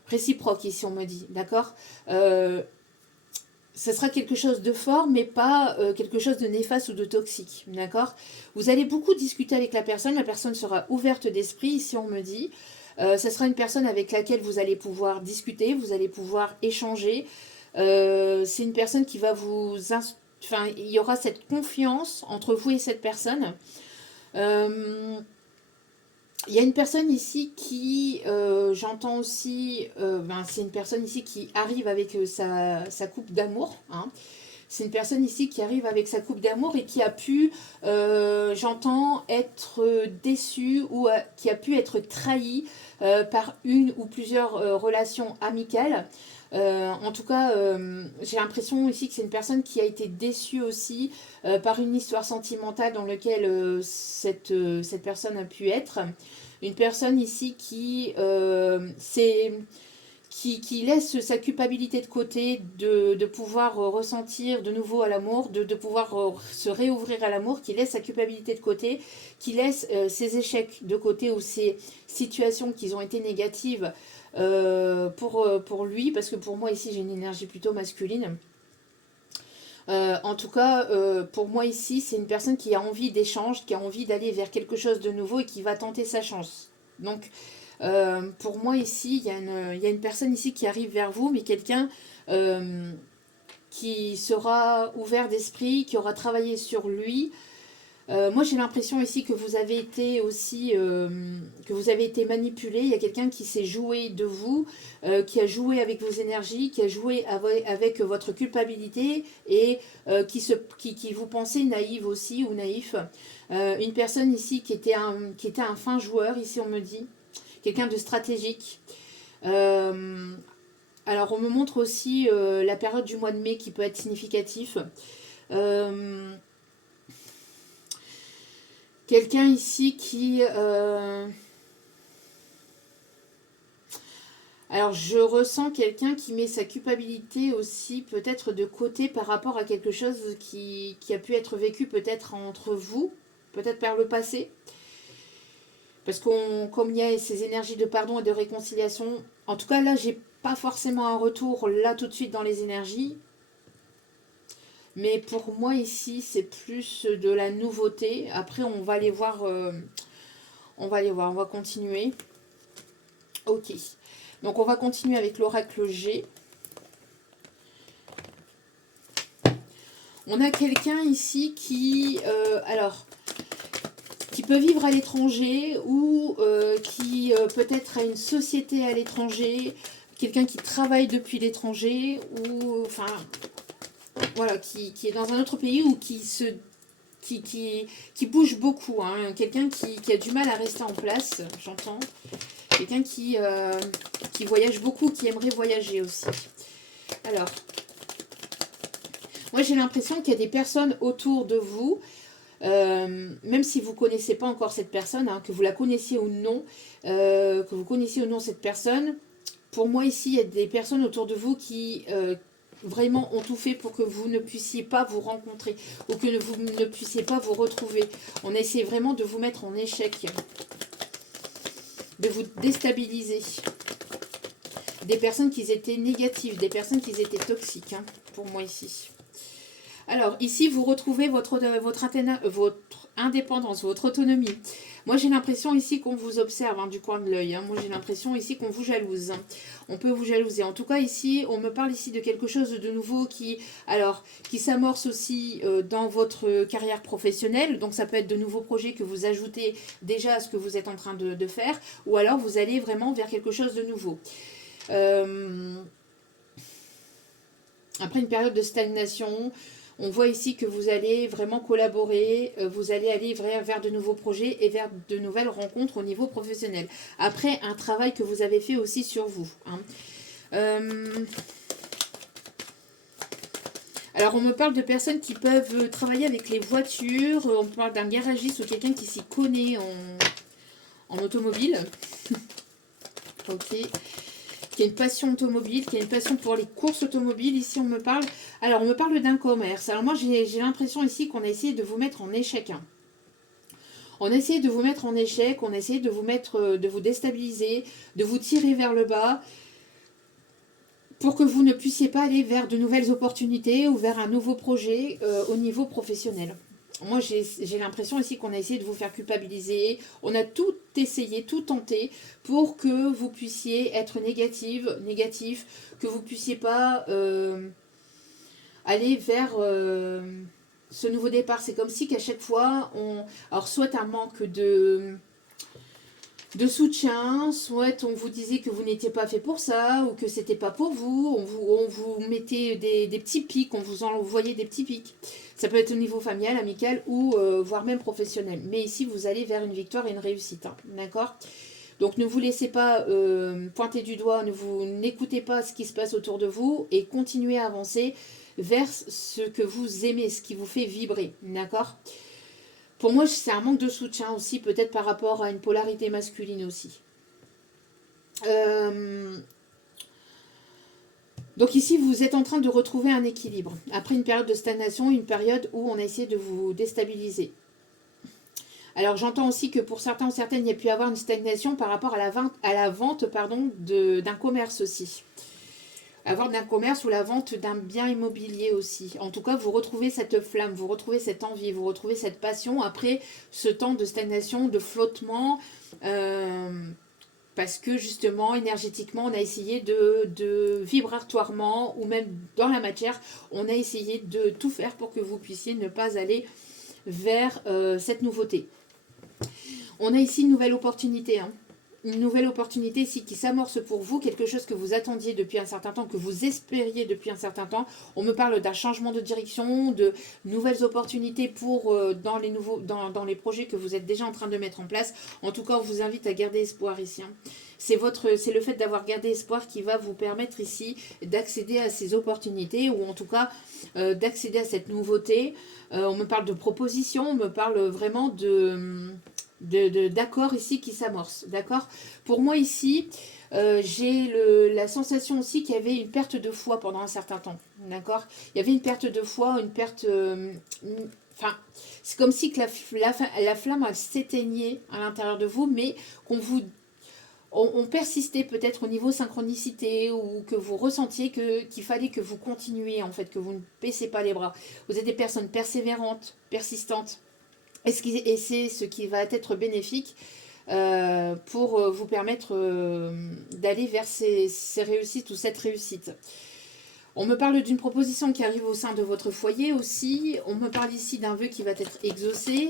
réciproque ici on me dit, d'accord ça sera quelque chose de fort, mais pas quelque chose de néfaste ou de toxique, d'accord? Vous allez beaucoup discuter avec la personne sera ouverte d'esprit, ici on me dit. Ça sera une personne avec laquelle vous allez pouvoir discuter, vous allez pouvoir échanger. C'est une personne qui va enfin, il y aura cette confiance entre vous et cette personne. Il y a une personne ici qui, j'entends aussi, c'est une personne ici qui arrive avec sa coupe d'amour. Hein. C'est une personne ici qui arrive avec sa coupe d'amour et qui a pu, j'entends, être déçue ou qui a pu être trahie par une ou plusieurs relations amicales. En tout cas, j'ai l'impression ici que c'est une personne qui a été déçue aussi par une histoire sentimentale dans laquelle cette personne a pu être. Une personne ici qui laisse sa culpabilité de côté, de pouvoir ressentir de nouveau à l'amour, de pouvoir se réouvrir à l'amour, qui laisse sa culpabilité de côté, qui laisse ses échecs de côté ou ses situations qui ont été négatives pour lui, parce que pour moi ici j'ai une énergie plutôt masculine. En tout cas, pour moi ici, c'est une personne qui a envie d'échange, qui a envie d'aller vers quelque chose de nouveau et qui va tenter sa chance. Donc, pour moi ici, il y a une personne ici qui arrive vers vous, mais quelqu'un qui sera ouvert d'esprit, qui aura travaillé sur lui. Moi, j'ai l'impression ici que vous avez été aussi, que vous avez été manipulé. Il y a quelqu'un qui s'est joué de vous, qui a joué avec vos énergies, qui a joué avec votre culpabilité et qui vous pensait naïve aussi ou naïf. Une personne ici qui était un fin joueur, ici on me dit, quelqu'un de stratégique. Alors, on me montre aussi la période du mois de mai qui peut être significatif. Quelqu'un ici qui... Alors, je ressens quelqu'un qui met sa culpabilité aussi peut-être de côté par rapport à quelque chose qui a pu être vécu peut-être entre vous, peut-être par le passé. Parce comme il y a ces énergies de pardon et de réconciliation, en tout cas là, j'ai pas forcément un retour là tout de suite dans les énergies. Mais pour moi ici, c'est plus de la nouveauté. Après, on va aller voir. On va continuer. Ok. Donc, on va continuer avec l'oracle G. On a quelqu'un ici qui peut vivre à l'étranger ou qui peut-être a une société à l'étranger. Quelqu'un qui travaille depuis l'étranger ou... Enfin... Voilà, qui est dans un autre pays ou qui bouge beaucoup. Hein. Quelqu'un qui a du mal à rester en place, j'entends. Quelqu'un qui voyage beaucoup, qui aimerait voyager aussi. Alors, moi j'ai l'impression qu'il y a des personnes autour de vous, même si vous ne connaissez pas encore cette personne, hein, que vous la connaissiez ou non, cette personne, pour moi ici, il y a des personnes autour de vous qui vraiment ont tout fait pour que vous ne puissiez pas vous rencontrer ou que vous ne puissiez pas vous retrouver. On essaie vraiment de vous mettre en échec, de vous déstabiliser. Des personnes qui étaient négatives, des personnes qui étaient toxiques, hein, pour moi ici. Alors, ici, vous retrouvez votre indépendance, votre autonomie. Moi, j'ai l'impression ici qu'on vous observe, hein, du coin de l'œil. Hein. Moi, j'ai l'impression ici qu'on vous jalouse. Hein. On peut vous jalouser. En tout cas, ici, on me parle ici de quelque chose de nouveau qui s'amorce aussi dans votre carrière professionnelle. Donc, ça peut être de nouveaux projets que vous ajoutez déjà à ce que vous êtes en train de faire. Ou alors, vous allez vraiment vers quelque chose de nouveau. Après une période de stagnation, on voit ici que vous allez vraiment collaborer, vous allez aller vers de nouveaux projets et vers de nouvelles rencontres au niveau professionnel. Après un travail que vous avez fait aussi sur vous. Hein. Alors on me parle de personnes qui peuvent travailler avec les voitures, on me parle d'un garagiste ou quelqu'un qui s'y connaît en automobile. Ok. Qui a une passion automobile, qui a une passion pour les courses automobiles. Ici, on me parle... Alors, on me parle d'un commerce. Alors, moi, j'ai l'impression ici qu'on a essayé de vous mettre en échec. Hein. On a essayé de vous mettre en échec, on a essayé de vous déstabiliser, de vous tirer vers le bas, pour que vous ne puissiez pas aller vers de nouvelles opportunités ou vers un nouveau projet au niveau professionnel. Moi, j'ai l'impression ici qu'on a essayé de vous faire culpabiliser. On a tout essayé, tout tenté pour que vous puissiez être négatif, que vous ne puissiez pas aller vers ce nouveau départ. C'est comme si qu'à chaque fois, alors soit un manque de soutien, soit on vous disait que vous n'étiez pas fait pour ça, ou que c'était pas pour vous, on vous mettait des petits pics, on vous envoyait des petits pics. Ça peut être au niveau familial, amical, ou voire même professionnel. Mais ici, vous allez vers une victoire et une réussite, hein, d'accord ? Donc ne vous laissez pas pointer du doigt, n'écoutez pas ce qui se passe autour de vous, et continuez à avancer vers ce que vous aimez, ce qui vous fait vibrer, d'accord ? Pour moi, c'est un manque de soutien aussi, peut-être par rapport à une polarité masculine aussi. Donc ici, vous êtes en train de retrouver un équilibre. Après une période de stagnation, une période où on a essayé de vous déstabiliser. Alors j'entends aussi que pour certains ou certaines, il y a pu y avoir une stagnation par rapport à la vente d'un commerce aussi. La vente d'un commerce ou la vente d'un bien immobilier aussi. En tout cas, vous retrouvez cette flamme, vous retrouvez cette envie, vous retrouvez cette passion après ce temps de stagnation, de flottement, parce que justement, énergétiquement, on a essayé de vibratoirement, ou même dans la matière, on a essayé de tout faire pour que vous puissiez ne pas aller vers cette nouveauté. On a ici une nouvelle opportunité, hein. Une nouvelle opportunité ici qui s'amorce pour vous, quelque chose que vous attendiez depuis un certain temps, que vous espériez depuis un certain temps. On me parle d'un changement de direction, de nouvelles opportunités pour dans les projets que vous êtes déjà en train de mettre en place. En tout cas, on vous invite à garder espoir ici, hein. C'est le fait d'avoir gardé espoir qui va vous permettre ici d'accéder à ces opportunités, ou en tout cas d'accéder à cette nouveauté. On me parle de propositions, on me parle vraiment d'accords ici qui s'amorcent, d'accord. Pour moi ici, j'ai la sensation aussi qu'il y avait une perte de foi pendant un certain temps, d'accord. Il y avait une perte de foi, une perte... Enfin, c'est comme si que la flamme s'éteignait à l'intérieur de vous, mais on persistait peut-être au niveau synchronicité, ou que vous ressentiez qu'il fallait que vous continuiez, en fait, que vous ne baissez pas les bras. Vous êtes des personnes persévérantes, persistantes. Et c'est ce qui va être bénéfique pour vous permettre d'aller vers ces réussites ou cette réussite. On me parle d'une proposition qui arrive au sein de votre foyer aussi. On me parle ici d'un vœu qui va être exaucé,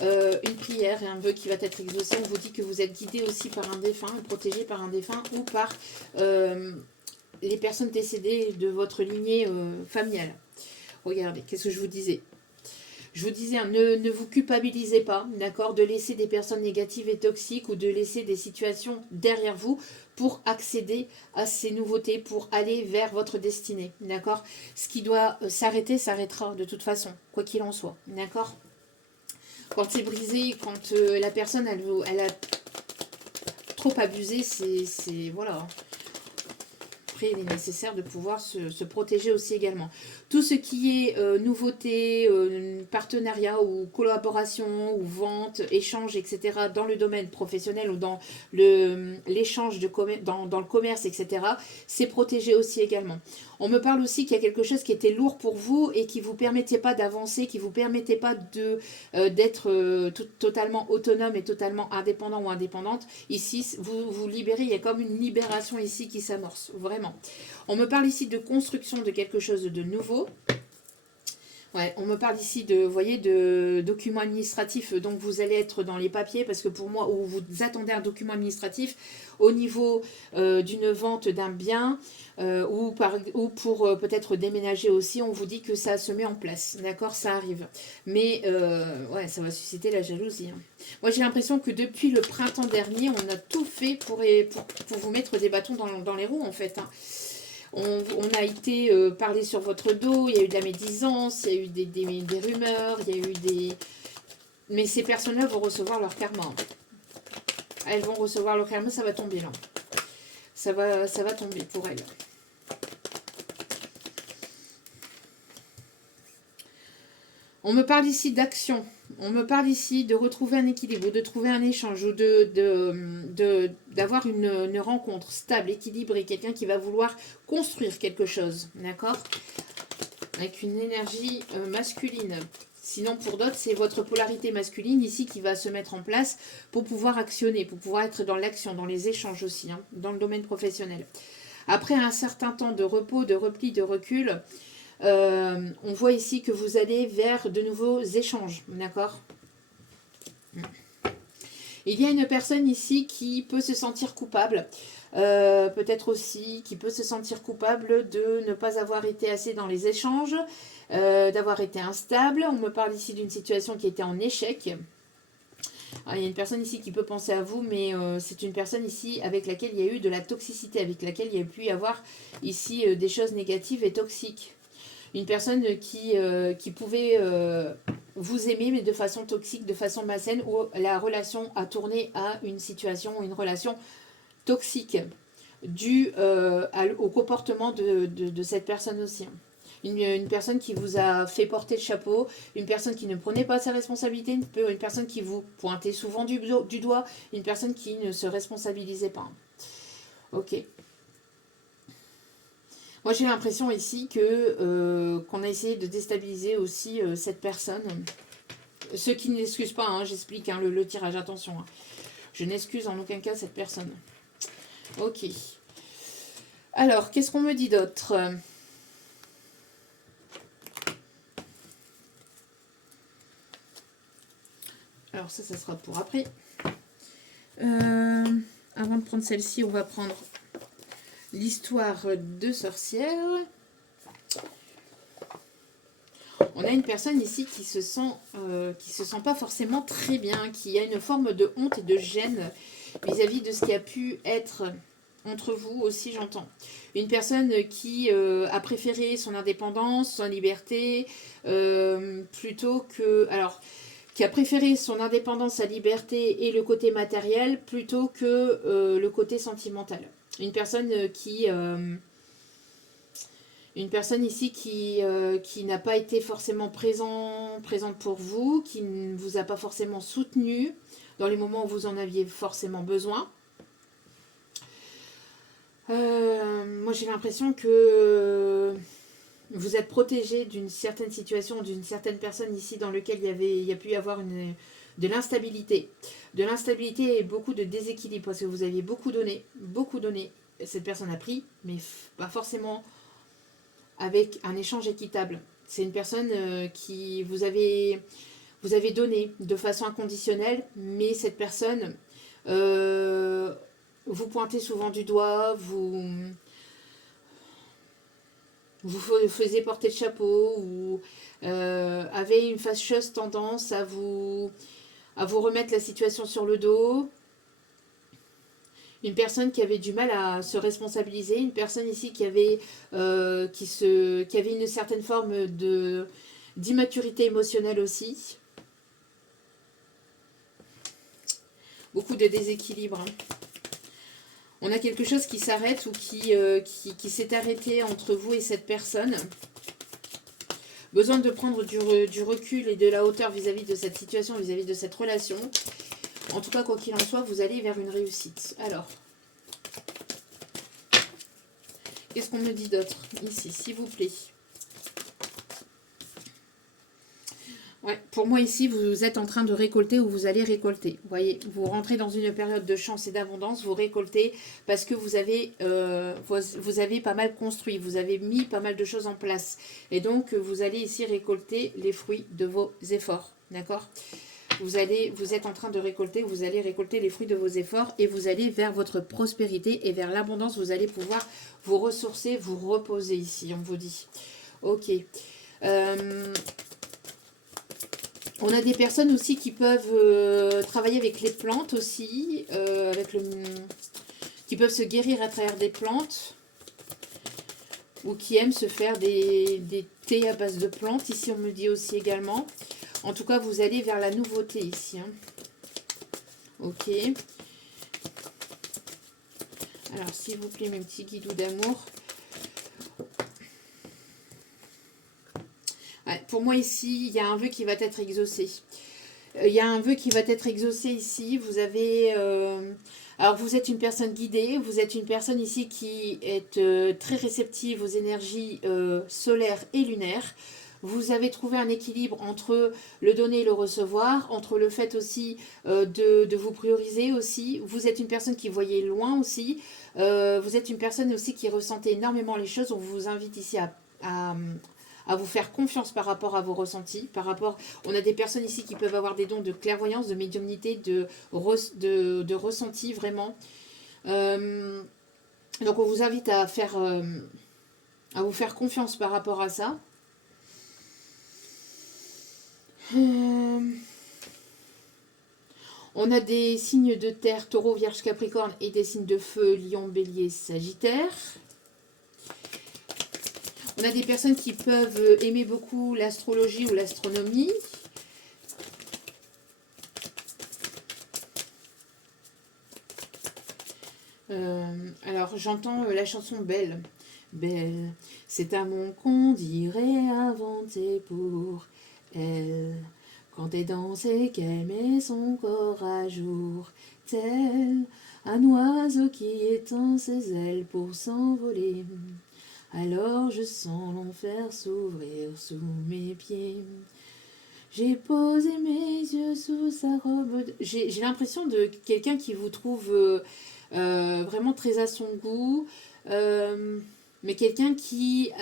une prière et un vœu qui va être exaucé. On vous dit que vous êtes guidé aussi par un défunt, protégé par un défunt, ou par les personnes décédées de votre lignée familiale. Regardez, qu'est-ce que je vous disais ? Je vous disais, hein, ne vous culpabilisez pas, d'accord, de laisser des personnes négatives et toxiques ou de laisser des situations derrière vous pour accéder à ces nouveautés, pour aller vers votre destinée, d'accord. Ce qui doit s'arrêter, s'arrêtera de toute façon, quoi qu'il en soit, d'accord. Quand c'est brisé, quand la personne, elle a trop abusé, c'est voilà. Après, il est nécessaire de pouvoir se protéger aussi également. Tout ce qui est nouveauté, partenariat ou collaboration ou vente, échange, etc. dans le domaine professionnel ou dans l'échange dans le commerce, etc. c'est protégé aussi également. On me parle aussi qu'il y a quelque chose qui était lourd pour vous et qui ne vous permettait pas d'avancer, qui ne vous permettait pas d'être totalement autonome et totalement indépendant ou indépendante. Ici, vous vous libérez, il y a comme une libération ici qui s'amorce, vraiment. On me parle ici de construction de quelque chose de nouveau. Ouais, on me parle ici de, vous voyez, de documents administratifs, donc vous allez être dans les papiers, parce que pour moi, où vous attendez un document administratif au niveau d'une vente d'un bien, ou pour peut-être déménager aussi, on vous dit que ça se met en place, d'accord, ça arrive. Mais ouais, ça va susciter la jalousie. Hein. Moi, j'ai l'impression que depuis le printemps dernier, on a tout fait pour vous mettre des bâtons dans les roues, en fait. Hein. On a été parlé sur votre dos, il y a eu de la médisance, il y a eu des rumeurs, il y a eu des... Mais ces personnes-là vont recevoir leur karma. Elles vont recevoir leur karma, ça va tomber là. Ça va tomber pour elles. On me parle ici d'action. On me parle ici de retrouver un équilibre, de trouver un échange, ou d'avoir une rencontre stable, équilibrée, quelqu'un qui va vouloir construire quelque chose, d'accord? Avec une énergie masculine. Sinon, pour d'autres, c'est votre polarité masculine ici qui va se mettre en place pour pouvoir actionner, pour pouvoir être dans l'action, dans les échanges aussi, hein, dans le domaine professionnel. Après un certain temps de repos, de repli, de recul, on voit ici que vous allez vers de nouveaux échanges, d'accord? Il y a une personne ici qui peut se sentir coupable, peut-être aussi qui peut se sentir coupable de ne pas avoir été assez dans les échanges, d'avoir été instable. On me parle ici d'une situation qui était en échec. Alors, il y a une personne ici qui peut penser à vous, mais c'est une personne ici avec laquelle il y a eu de la toxicité, avec laquelle il y a pu y avoir ici des choses négatives et toxiques. Une personne qui pouvait vous aimer, mais de façon toxique, de façon malsaine, où la relation a tourné à une situation, une relation toxique, due au comportement de cette personne aussi. Une personne qui vous a fait porter le chapeau, une personne qui ne prenait pas ses responsabilités, une personne qui vous pointait souvent du doigt, une personne qui ne se responsabilisait pas. Ok. Moi, j'ai l'impression ici que qu'on a essayé de déstabiliser aussi cette personne. Ce qui n'excuse pas, hein, j'explique hein, le tirage, attention. Hein. Je n'excuse en aucun cas cette personne. Ok. Alors, qu'est-ce qu'on me dit d'autre? Alors ça sera pour après. Avant de prendre celle-ci, on va prendre l'histoire de sorcière. On a une personne ici qui se sent pas forcément très bien, qui a une forme de honte et de gêne vis-à-vis de ce qui a pu être entre vous aussi, j'entends. Une personne qui a préféré son indépendance, son liberté, plutôt que... Alors, qui a préféré son indépendance, sa liberté et le côté matériel plutôt que le côté sentimental. Une personne une personne ici qui n'a pas été forcément présente pour vous, qui ne vous a pas forcément soutenu dans les moments où vous en aviez forcément besoin. Moi j'ai l'impression que vous êtes protégé d'une certaine situation, d'une certaine personne ici dans laquelle il y a pu y avoir de l'instabilité. De l'instabilité et beaucoup de déséquilibre parce que vous aviez beaucoup donné. Cette personne a pris, mais pas forcément avec un échange équitable. C'est une personne qui vous avez donné de façon inconditionnelle, mais cette personne vous pointez souvent du doigt, faisiez porter le chapeau ou avez une fâcheuse tendance à vous remettre la situation sur le dos. Une personne qui avait du mal à se responsabiliser, une personne ici qui avait, qui avait une certaine forme d'immaturité émotionnelle aussi. Beaucoup de déséquilibre. Hein. On a quelque chose qui s'arrête ou qui s'est arrêté entre vous et cette personne. Besoin de prendre du recul et de la hauteur vis-à-vis de cette situation, vis-à-vis de cette relation. En tout cas, quoi qu'il en soit, vous allez vers une réussite. Alors, qu'est-ce qu'on me dit d'autre ici, s'il vous plaît? Ouais, pour moi ici, vous êtes en train de récolter ou vous allez récolter. Vous voyez, vous rentrez dans une période de chance et d'abondance, vous récoltez parce que vous avez pas mal construit, vous avez mis pas mal de choses en place. Et donc, vous allez ici récolter les fruits de vos efforts. D'accord ? Vous êtes en train de récolter, vous allez récolter les fruits de vos efforts et vous allez vers votre prospérité et vers l'abondance. Vous allez pouvoir vous ressourcer, vous reposer ici, on vous dit. Ok. On a des personnes aussi qui peuvent travailler avec les plantes aussi, qui peuvent se guérir à travers des plantes ou qui aiment se faire des thés à base de plantes. Ici, on me dit aussi également. En tout cas, vous allez vers la nouveauté ici. Hein. Ok. Alors, s'il vous plaît, mes petits guidoux d'amour. Ouais, pour moi, ici, il y a un vœu qui va être exaucé. Il y a un vœu qui va être exaucé ici. Vous avez... alors, vous êtes une personne guidée. Vous êtes une personne ici qui est très réceptive aux énergies solaires et lunaires. Vous avez trouvé un équilibre entre le donner et le recevoir, entre le fait aussi de vous prioriser aussi. Vous êtes une personne qui voyait loin aussi. Vous êtes une personne aussi qui ressentait énormément les choses. On vous invite ici à vous faire confiance par rapport à vos ressentis. On a des personnes ici qui peuvent avoir des dons de clairvoyance, de médiumnité, de ressenti vraiment. Donc on vous invite à vous faire confiance par rapport à ça. On a des signes de terre, taureau, vierge, capricorne et des signes de feu, lion, bélier, sagittaire. On a des personnes qui peuvent aimer beaucoup l'astrologie ou l'astronomie. Alors j'entends la chanson Belle. Belle, c'est un monde qu'on dirait inventé pour elle. Quand elle danse et qu'elle met son corps à jour, tel un oiseau qui étend ses ailes pour s'envoler. Alors je sens l'enfer s'ouvrir sous mes pieds. J'ai posé mes yeux sous sa robe. J'ai l'impression de quelqu'un qui vous trouve vraiment très à son goût. Mais quelqu'un qui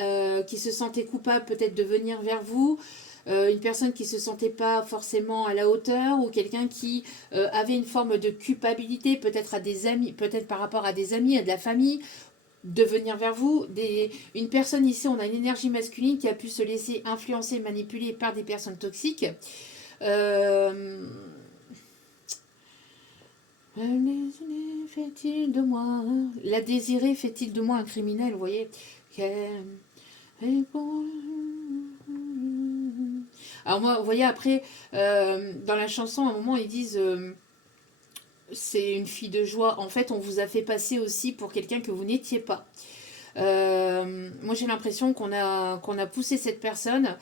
se sentait coupable peut-être de venir vers vous. Une personne qui ne se sentait pas forcément à la hauteur ou quelqu'un qui avait une forme de culpabilité peut-être à des amis, peut-être par rapport à des amis, à de la famille, de venir vers vous. Une personne ici, on a une énergie masculine qui a pu se laisser influencer, manipuler par des personnes toxiques. Fait-il de moi la désirée fait-il de moi un criminel, vous voyez. Alors moi, vous voyez, après, dans la chanson, à un moment, ils disent c'est une fille de joie. En fait, on vous a fait passer aussi pour quelqu'un que vous n'étiez pas. Moi, j'ai l'impression qu'on a poussé cette personne.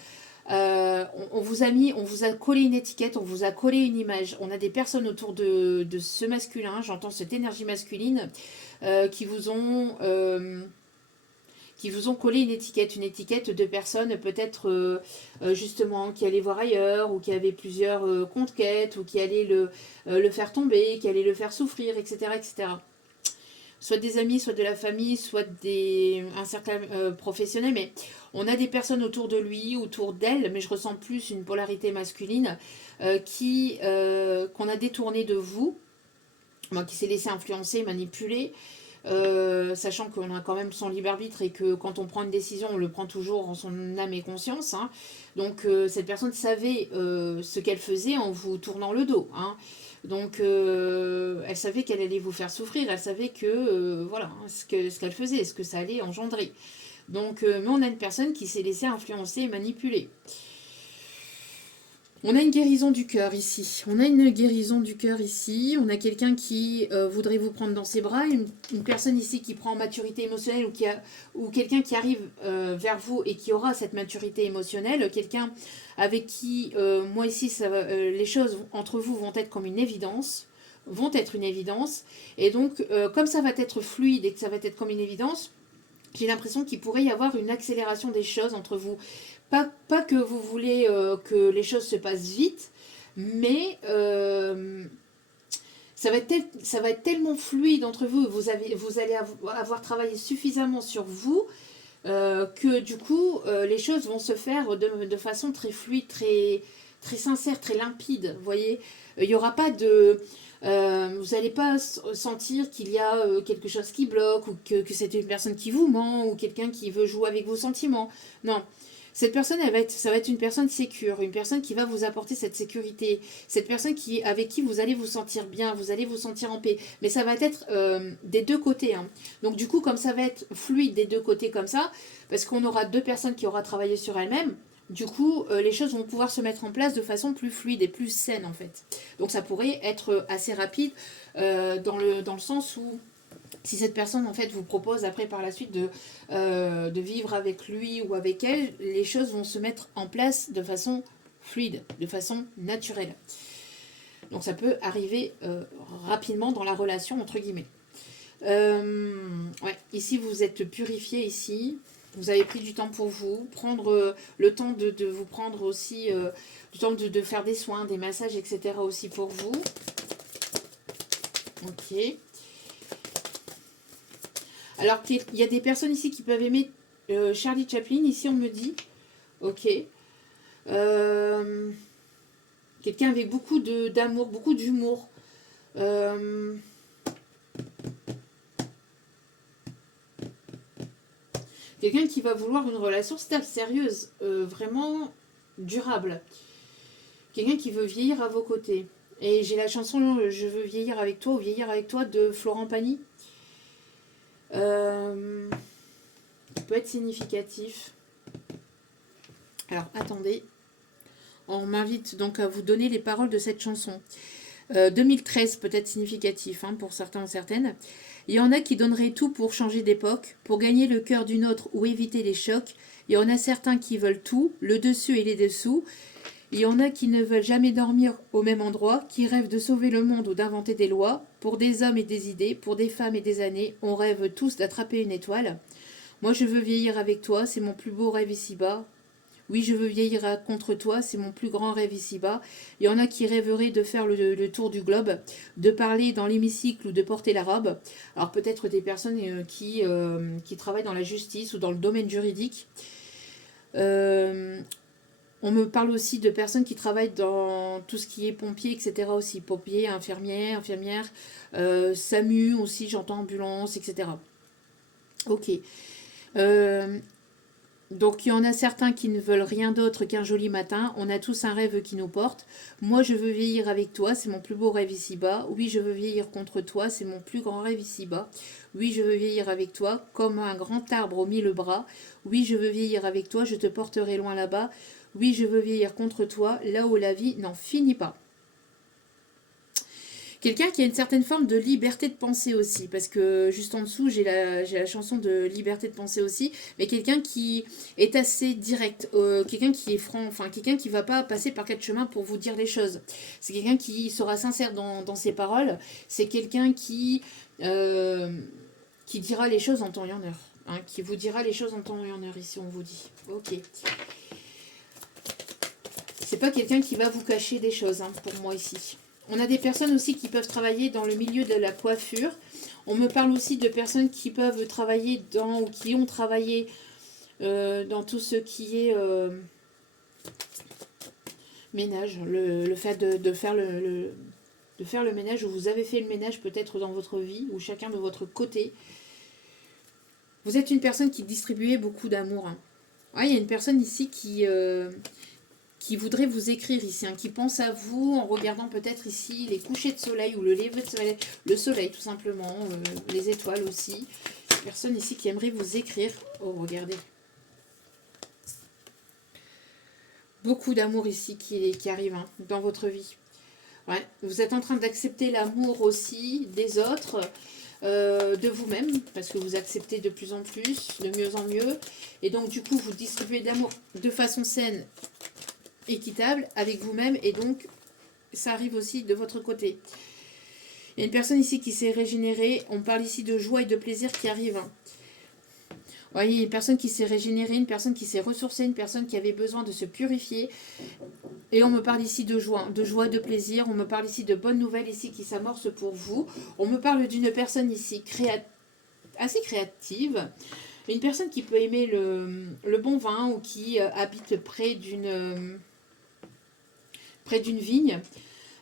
On vous a collé une étiquette, on vous a collé une image. On a des personnes autour de ce masculin, j'entends cette énergie masculine, qui vous ont collé une étiquette de personnes peut-être justement qui allaient voir ailleurs ou qui avaient plusieurs conquêtes ou qui allaient le faire tomber, qui allaient le faire souffrir, etc. etc. Soit des amis, soit de la famille, soit un cercle professionnel, mais on a des personnes autour de lui, autour d'elle, mais je ressens plus une polarité masculine qu'on a détourné de vous, qui s'est laissé influencer, manipuler, sachant qu'on a quand même son libre arbitre et que quand on prend une décision, on le prend toujours en son âme et conscience. Hein. Donc cette personne savait ce qu'elle faisait en vous tournant le dos. Hein. Donc elle savait qu'elle allait vous faire souffrir, elle savait que voilà ce qu'elle faisait, ce que ça allait engendrer. Donc mais on a une personne qui s'est laissée influencer et manipuler. On a une guérison du cœur ici. On a une guérison du cœur ici. On a quelqu'un qui voudrait vous prendre dans ses bras. Une personne ici qui prend maturité émotionnelle ou quelqu'un qui arrive vers vous et qui aura cette maturité émotionnelle. Quelqu'un avec qui, moi ici, les choses entre vous vont être comme une évidence. Vont être une évidence. Et donc, comme ça va être fluide et que ça va être comme une évidence, j'ai l'impression qu'il pourrait y avoir une accélération des choses entre vous. Pas que vous voulez que les choses se passent vite, mais ça va être tellement fluide entre vous, vous allez avoir travaillé suffisamment sur vous que du coup, les choses vont se faire de façon très fluide, très sincère, très limpide. Vous voyez, il n'y aura pas de... vous n'allez pas sentir qu'il y a quelque chose qui bloque ou que c'est une personne qui vous ment ou quelqu'un qui veut jouer avec vos sentiments. Non. Cette personne, ça va être une personne sécure, une personne qui va vous apporter cette sécurité, cette personne avec qui vous allez vous sentir bien, vous allez vous sentir en paix. Mais ça va être des deux côtés. Hein. Donc du coup, comme ça va être fluide des deux côtés comme ça, parce qu'on aura deux personnes qui auront travaillé sur elles-mêmes, du coup, les choses vont pouvoir se mettre en place de façon plus fluide et plus saine en fait. Donc ça pourrait être assez rapide dans le sens où si cette personne en fait vous propose après par la suite de vivre avec lui ou avec elle, les choses vont se mettre en place de façon fluide, de façon naturelle. Donc ça peut arriver rapidement dans la relation entre guillemets. Ouais, ici vous êtes purifié ici. Vous avez pris du temps pour vous, prendre le temps de vous prendre aussi, du temps de faire des soins, des massages, etc. aussi pour vous. Ok. Alors qu'il y a des personnes ici qui peuvent aimer Charlie Chaplin, ici on me dit. Ok. Quelqu'un avec beaucoup d'amour, beaucoup d'humour. Quelqu'un qui va vouloir une relation stable, sérieuse, vraiment durable. Quelqu'un qui veut vieillir à vos côtés. Et j'ai la chanson Je veux vieillir avec toi ou vieillir avec toi de Florent Pagny. Qui peut être significatif. Alors attendez. On m'invite donc à vous donner les paroles de cette chanson. 2013 peut être significatif hein, pour certains ou certaines. Il y en a qui donneraient tout pour changer d'époque, pour gagner le cœur d'une autre ou éviter les chocs. Il y en a certains qui veulent tout, le dessus et les dessous. Il y en a qui ne veulent jamais dormir au même endroit, qui rêvent de sauver le monde ou d'inventer des lois. Pour des hommes et des idées, pour des femmes et des années, on rêve tous d'attraper une étoile. Moi je veux vieillir avec toi, c'est mon plus beau rêve ici-bas. Oui, je veux vieillir contre toi, c'est mon plus grand rêve ici-bas. Il y en a qui rêveraient de faire le tour du globe, de parler dans l'hémicycle ou de porter la robe. Alors peut-être des personnes qui travaillent dans la justice ou dans le domaine juridique. On me parle aussi de personnes qui travaillent dans tout ce qui est pompier, etc. aussi. Pompiers, infirmières, SAMU aussi, j'entends ambulance, etc. Ok. Donc il y en a certains qui ne veulent rien d'autre qu'un joli matin. On a tous un rêve qui nous porte. Moi je veux vieillir avec toi, c'est mon plus beau rêve ici-bas. Oui je veux vieillir contre toi, c'est mon plus grand rêve ici-bas. Oui je veux vieillir avec toi, comme un grand arbre aux 1000 bras. Oui je veux vieillir avec toi, je te porterai loin là-bas. Oui je veux vieillir contre toi, là où la vie n'en finit pas. Quelqu'un qui a une certaine forme de liberté de penser aussi, parce que juste en dessous, j'ai la chanson de liberté de penser aussi, mais quelqu'un qui est assez direct, quelqu'un qui est franc, enfin quelqu'un qui ne va pas passer par quatre chemins pour vous dire les choses. C'est quelqu'un qui sera sincère dans ses paroles, c'est quelqu'un qui dira les choses en temps et en heure, hein, qui vous dira les choses en temps et en heure, ici on vous dit. Ok. C'est pas quelqu'un qui va vous cacher des choses, hein, pour moi ici. On a des personnes aussi qui peuvent travailler dans le milieu de la coiffure. On me parle aussi de personnes qui peuvent travailler ou qui ont travaillé dans tout ce qui est ménage. Le fait de faire de faire le ménage, ou vous avez fait le ménage peut-être dans votre vie, ou chacun de votre côté. Vous êtes une personne qui distribuait beaucoup d'amour. Hein. Ouais, il y a une personne ici qui voudrait vous écrire ici, hein, qui pense à vous en regardant peut-être ici les couchers de soleil ou le lever de soleil, le soleil tout simplement, les étoiles aussi. Une personne ici qui aimerait vous écrire. Oh, regardez. Beaucoup d'amour ici qui arrive hein, dans votre vie. Ouais, vous êtes en train d'accepter l'amour aussi des autres, de vous-même, parce que vous acceptez de plus en plus, de mieux en mieux. Et donc, du coup, vous distribuez d'amour de façon saine, équitable, avec vous-même. Et donc, ça arrive aussi de votre côté. Il y a une personne ici qui s'est régénérée. On parle ici de joie et de plaisir qui arrivent. Hein. Vous voyez, une personne qui s'est régénérée, une personne qui s'est ressourcée, une personne qui avait besoin de se purifier. Et on me parle ici de joie, de plaisir. On me parle ici de bonnes nouvelles ici qui s'amorcent pour vous. On me parle d'une personne ici assez créative. Une personne qui peut aimer le bon vin ou qui habite près d'une vigne.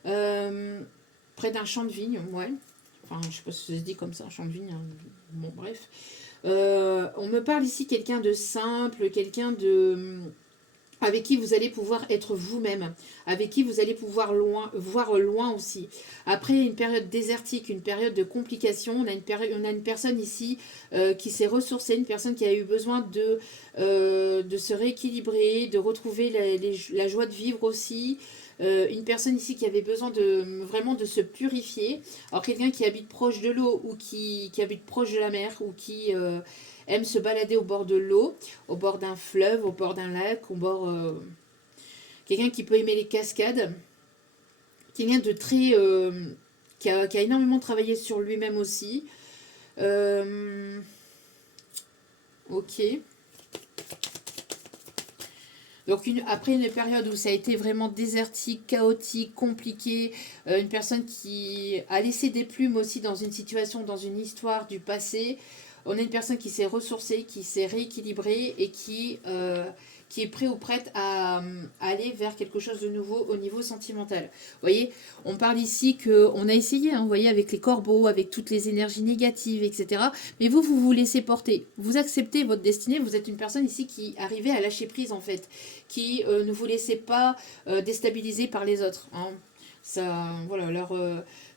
Près d'un champ de vigne, ouais. Enfin, je sais pas si ça se dit comme ça, un champ de vigne. Hein. Bon, bref. On me parle ici quelqu'un de simple, quelqu'un de avec qui vous allez pouvoir être vous-même, avec qui vous allez pouvoir voir loin aussi. Après une période désertique, une période de complications, on a une personne ici qui s'est ressourcée, une personne qui a eu besoin de se rééquilibrer, de retrouver la joie de vivre aussi. Une personne ici qui avait besoin vraiment de se purifier. Alors quelqu'un qui habite proche de l'eau ou qui habite proche de la mer ou qui aime se balader au bord de l'eau, au bord d'un fleuve, au bord d'un lac, au bord... quelqu'un qui peut aimer les cascades. Quelqu'un de très... qui a énormément travaillé sur lui-même aussi. Ok. Donc après une période où ça a été vraiment désertique, chaotique, compliqué, une personne qui a laissé des plumes aussi dans une situation, dans une histoire du passé, on a une personne qui s'est ressourcée, qui s'est rééquilibrée et qui est prêt ou prête à aller vers quelque chose de nouveau au niveau sentimental. Vous voyez, on parle ici qu'on a essayé, hein, vous voyez, avec les corbeaux, avec toutes les énergies négatives, etc. Mais vous laissez porter. Vous acceptez votre destinée. Vous êtes une personne ici qui arrivait à lâcher prise, en fait, qui ne vous laissez pas déstabiliser par les autres. Hein. Ça, voilà,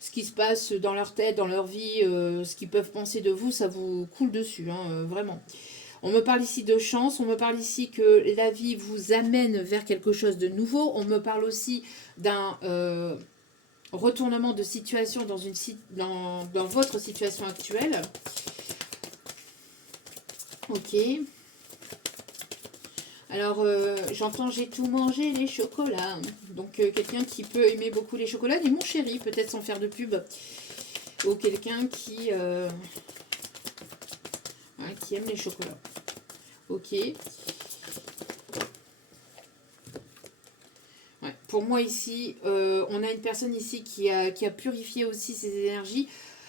ce qui se passe dans leur tête, dans leur vie, ce qu'ils peuvent penser de vous, ça vous coule dessus, hein, vraiment. On me parle ici de chance, on me parle ici que la vie vous amène vers quelque chose de nouveau. On me parle aussi d'un retournement de situation dans votre situation actuelle. Ok. Alors, j'entends j'ai tout mangé, les chocolats. Donc, quelqu'un qui peut aimer beaucoup les chocolats, et mon chéri, peut-être sans faire de pub. Ou quelqu'un qui aime les chocolats. Ok. Ouais, pour moi ici, on a une personne ici qui a purifié aussi ses énergies.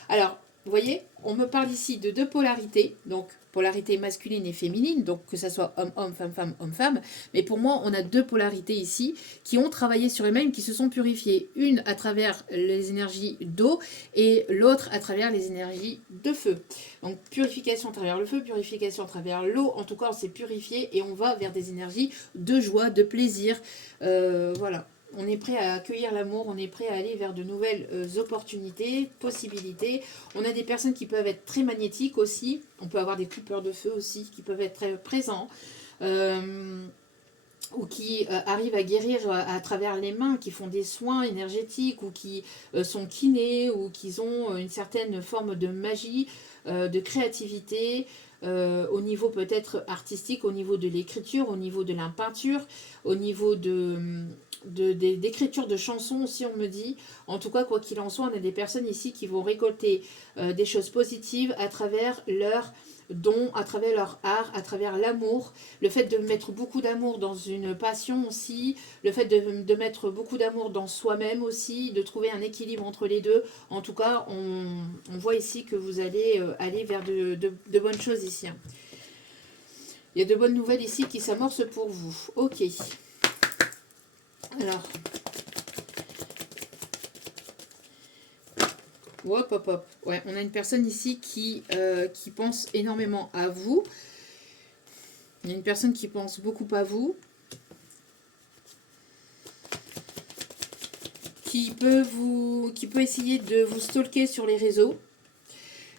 Alors, vous voyez, on me parle ici de deux polarités, donc polarité masculine et féminine, donc que ça soit homme-homme, femme-femme, homme-femme. Mais pour moi, on a deux polarités ici qui ont travaillé sur elles-mêmes, qui se sont purifiées. Une à travers les énergies d'eau et l'autre à travers les énergies de feu. Donc purification à travers le feu, purification à travers l'eau. En tout cas, on s'est purifié et on va vers des énergies de joie, de plaisir. Voilà. On est prêt à accueillir l'amour, on est prêt à aller vers de nouvelles opportunités, possibilités. On a des personnes qui peuvent être très magnétiques aussi. On peut avoir des coupeurs de feu aussi qui peuvent être très présents. Ou qui arrivent à guérir à travers les mains, qui font des soins énergétiques, ou qui sont kinés, ou qui ont une certaine forme de magie, de créativité, au niveau peut-être artistique, au niveau de l'écriture, au niveau de la peinture, au niveau d'écriture de chansons aussi, on me dit. En tout cas, quoi qu'il en soit, on a des personnes ici qui vont récolter des choses positives à travers leur don, à travers leur art, à travers l'amour, le fait de mettre beaucoup d'amour dans une passion aussi, le fait de mettre beaucoup d'amour dans soi-même aussi, de trouver un équilibre entre les deux. En tout cas, on voit ici que vous allez aller vers de bonnes choses ici. Il y a de bonnes nouvelles ici qui s'amorcent pour vous. Ok. Alors, Hop, hop, hop. Ouais, on a une personne ici qui pense énormément à vous. Il y a une personne qui pense beaucoup à vous. Qui peut essayer de vous stalker sur les réseaux.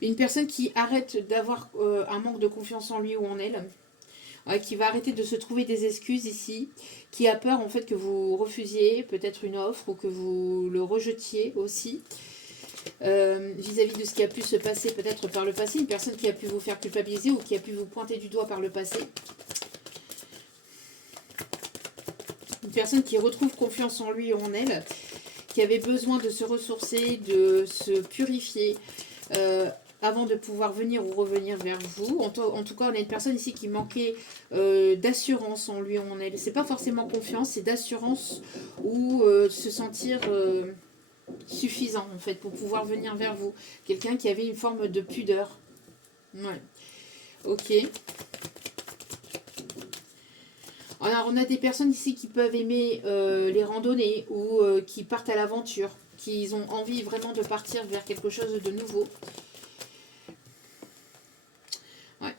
Une personne qui arrête d'avoir un manque de confiance en lui ou en elle. Qui va arrêter de se trouver des excuses ici. Qui a peur en fait que vous refusiez peut-être une offre ou que vous le rejetiez aussi. Vis-à-vis de ce qui a pu se passer peut-être par le passé. Une personne qui a pu vous faire culpabiliser ou qui a pu vous pointer du doigt par le passé. Une personne qui retrouve confiance en lui ou en elle. Qui avait besoin de se ressourcer, de se purifier avant de pouvoir venir ou revenir vers vous. En tout cas, on a une personne ici qui manquait d'assurance en lui ou en elle. C'est pas forcément confiance, c'est d'assurance ou se sentir suffisant en fait pour pouvoir venir vers vous. Quelqu'un qui avait une forme de pudeur. Ouais. Ok. Alors, on a des personnes ici qui peuvent aimer les randonnées ou qui partent à l'aventure, qui ont envie vraiment de partir vers quelque chose de nouveau. Ouais.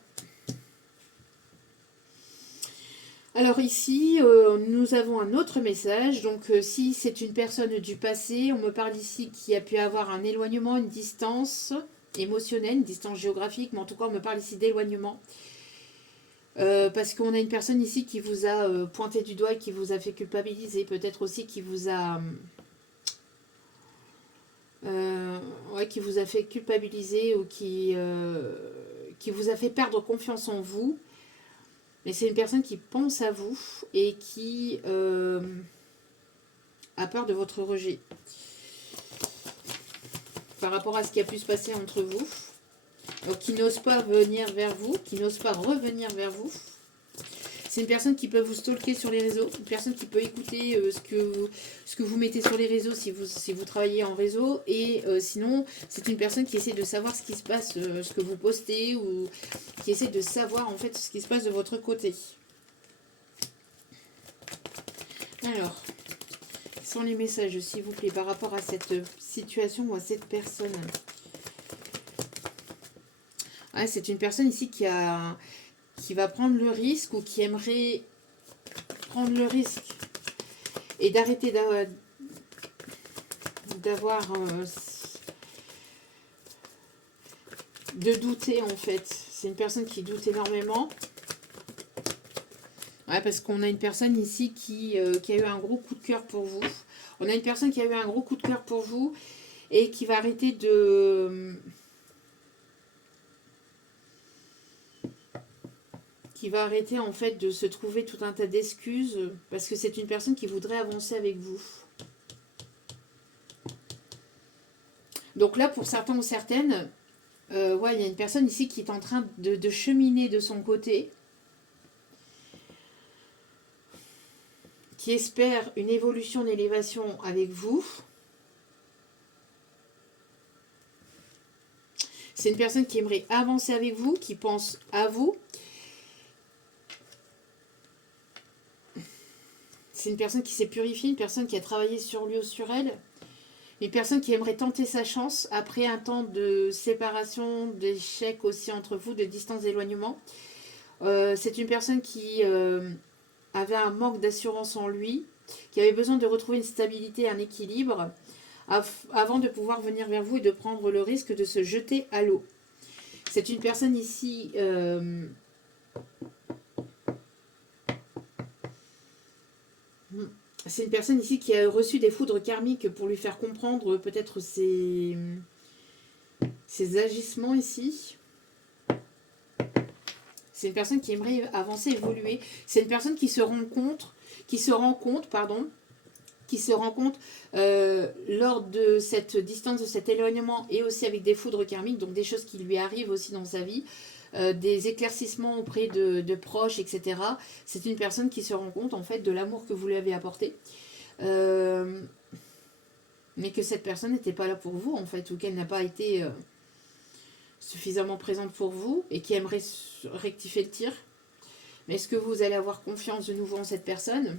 Alors ici, nous avons un autre message. Donc, si c'est une personne du passé, on me parle ici qui a pu avoir un éloignement, une distance émotionnelle, une distance géographique, mais en tout cas, on me parle ici d'éloignement. Parce qu'on a une personne ici qui vous a pointé du doigt et qui vous a fait culpabiliser. Peut-être aussi qui vous a... qui vous a fait culpabiliser ou qui vous a fait perdre confiance en vous. Mais c'est une personne qui pense à vous et qui a peur de votre rejet. Par rapport à ce qui a pu se passer entre vous. Donc, qui n'ose pas venir vers vous, qui n'ose pas revenir vers vous. C'est une personne qui peut vous stalker sur les réseaux, une personne qui peut écouter ce que vous mettez sur les réseaux si vous travaillez en réseau. Et sinon, c'est une personne qui essaie de savoir ce qui se passe, ce que vous postez, ou qui essaie de savoir en fait ce qui se passe de votre côté. Alors, quels sont les messages, s'il vous plaît, par rapport à cette situation ou à cette personne? Ah, c'est une personne ici qui va prendre le risque ou qui aimerait prendre le risque et d'arrêter d'avoir de douter en fait. C'est une personne qui doute énormément. Ouais, parce qu'on a une personne ici qui a eu un gros coup de cœur pour vous. On a une personne qui a eu un gros coup de cœur pour vous et qui va arrêter de... qui va arrêter en fait de se trouver tout un tas d'excuses parce que c'est une personne qui voudrait avancer avec vous. Donc là, pour certains ou certaines, ouais, il y a une personne ici qui est en train de cheminer de son côté, qui espère une évolution, une élévation avec vous. C'est une personne qui aimerait avancer avec vous, qui pense à vous. C'est une personne qui s'est purifiée, une personne qui a travaillé sur lui ou sur elle. Une personne qui aimerait tenter sa chance après un temps de séparation, d'échec aussi entre vous, de distance, d'éloignement. C'est une personne qui avait un manque d'assurance en lui, qui avait besoin de retrouver une stabilité, un équilibre, avant de pouvoir venir vers vous et de prendre le risque de se jeter à l'eau. C'est une personne ici... c'est une personne ici qui a reçu des foudres karmiques pour lui faire comprendre peut-être ses agissements ici. C'est une personne qui aimerait avancer, évoluer. C'est une personne qui se rend compte lors de cette distance, de cet éloignement et aussi avec des foudres karmiques, donc des choses qui lui arrivent aussi dans sa vie, des éclaircissements auprès de proches, etc. C'est une personne qui se rend compte en fait de l'amour que vous lui avez apporté, mais que cette personne n'était pas là pour vous en fait, ou qu'elle n'a pas été suffisamment présente pour vous et qui aimerait rectifier le tir. Mais est-ce que vous allez avoir confiance de nouveau en cette personne?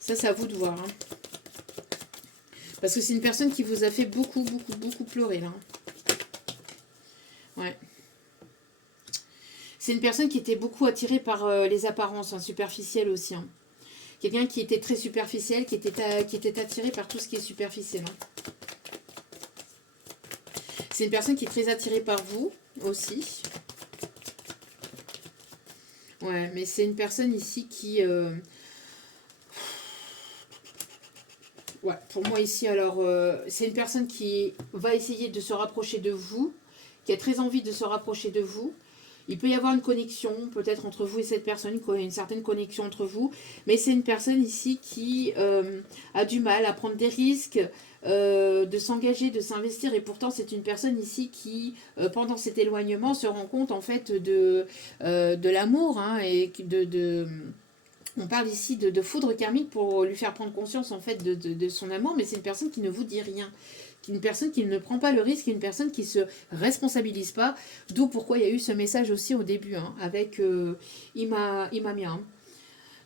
Ça, c'est à vous de voir. Hein. Parce que c'est une personne qui vous a fait beaucoup, beaucoup, beaucoup pleurer, là. Ouais. C'est une personne qui était beaucoup attirée par les apparences, hein, superficielles aussi. Hein. Quelqu'un qui était très superficiel, qui était attiré par tout ce qui est superficiel. Hein. C'est une personne qui est très attirée par vous aussi. Ouais, mais c'est une personne ici qui... Ouais, pour moi ici, alors, c'est une personne qui va essayer de se rapprocher de vous, qui a très envie de se rapprocher de vous. Il peut y avoir une connexion, peut-être entre vous et cette personne, une certaine connexion entre vous, mais c'est une personne ici qui a du mal à prendre des risques, de s'engager, de s'investir, et pourtant c'est une personne ici qui, pendant cet éloignement, se rend compte en fait de l'amour, hein, et on parle ici de foudre karmique pour lui faire prendre conscience en fait de son amour, mais c'est une personne qui ne vous dit rien. Une personne qui ne prend pas le risque, une personne qui ne se responsabilise pas. D'où pourquoi il y a eu ce message aussi au début, hein, avec Imamia. Hein.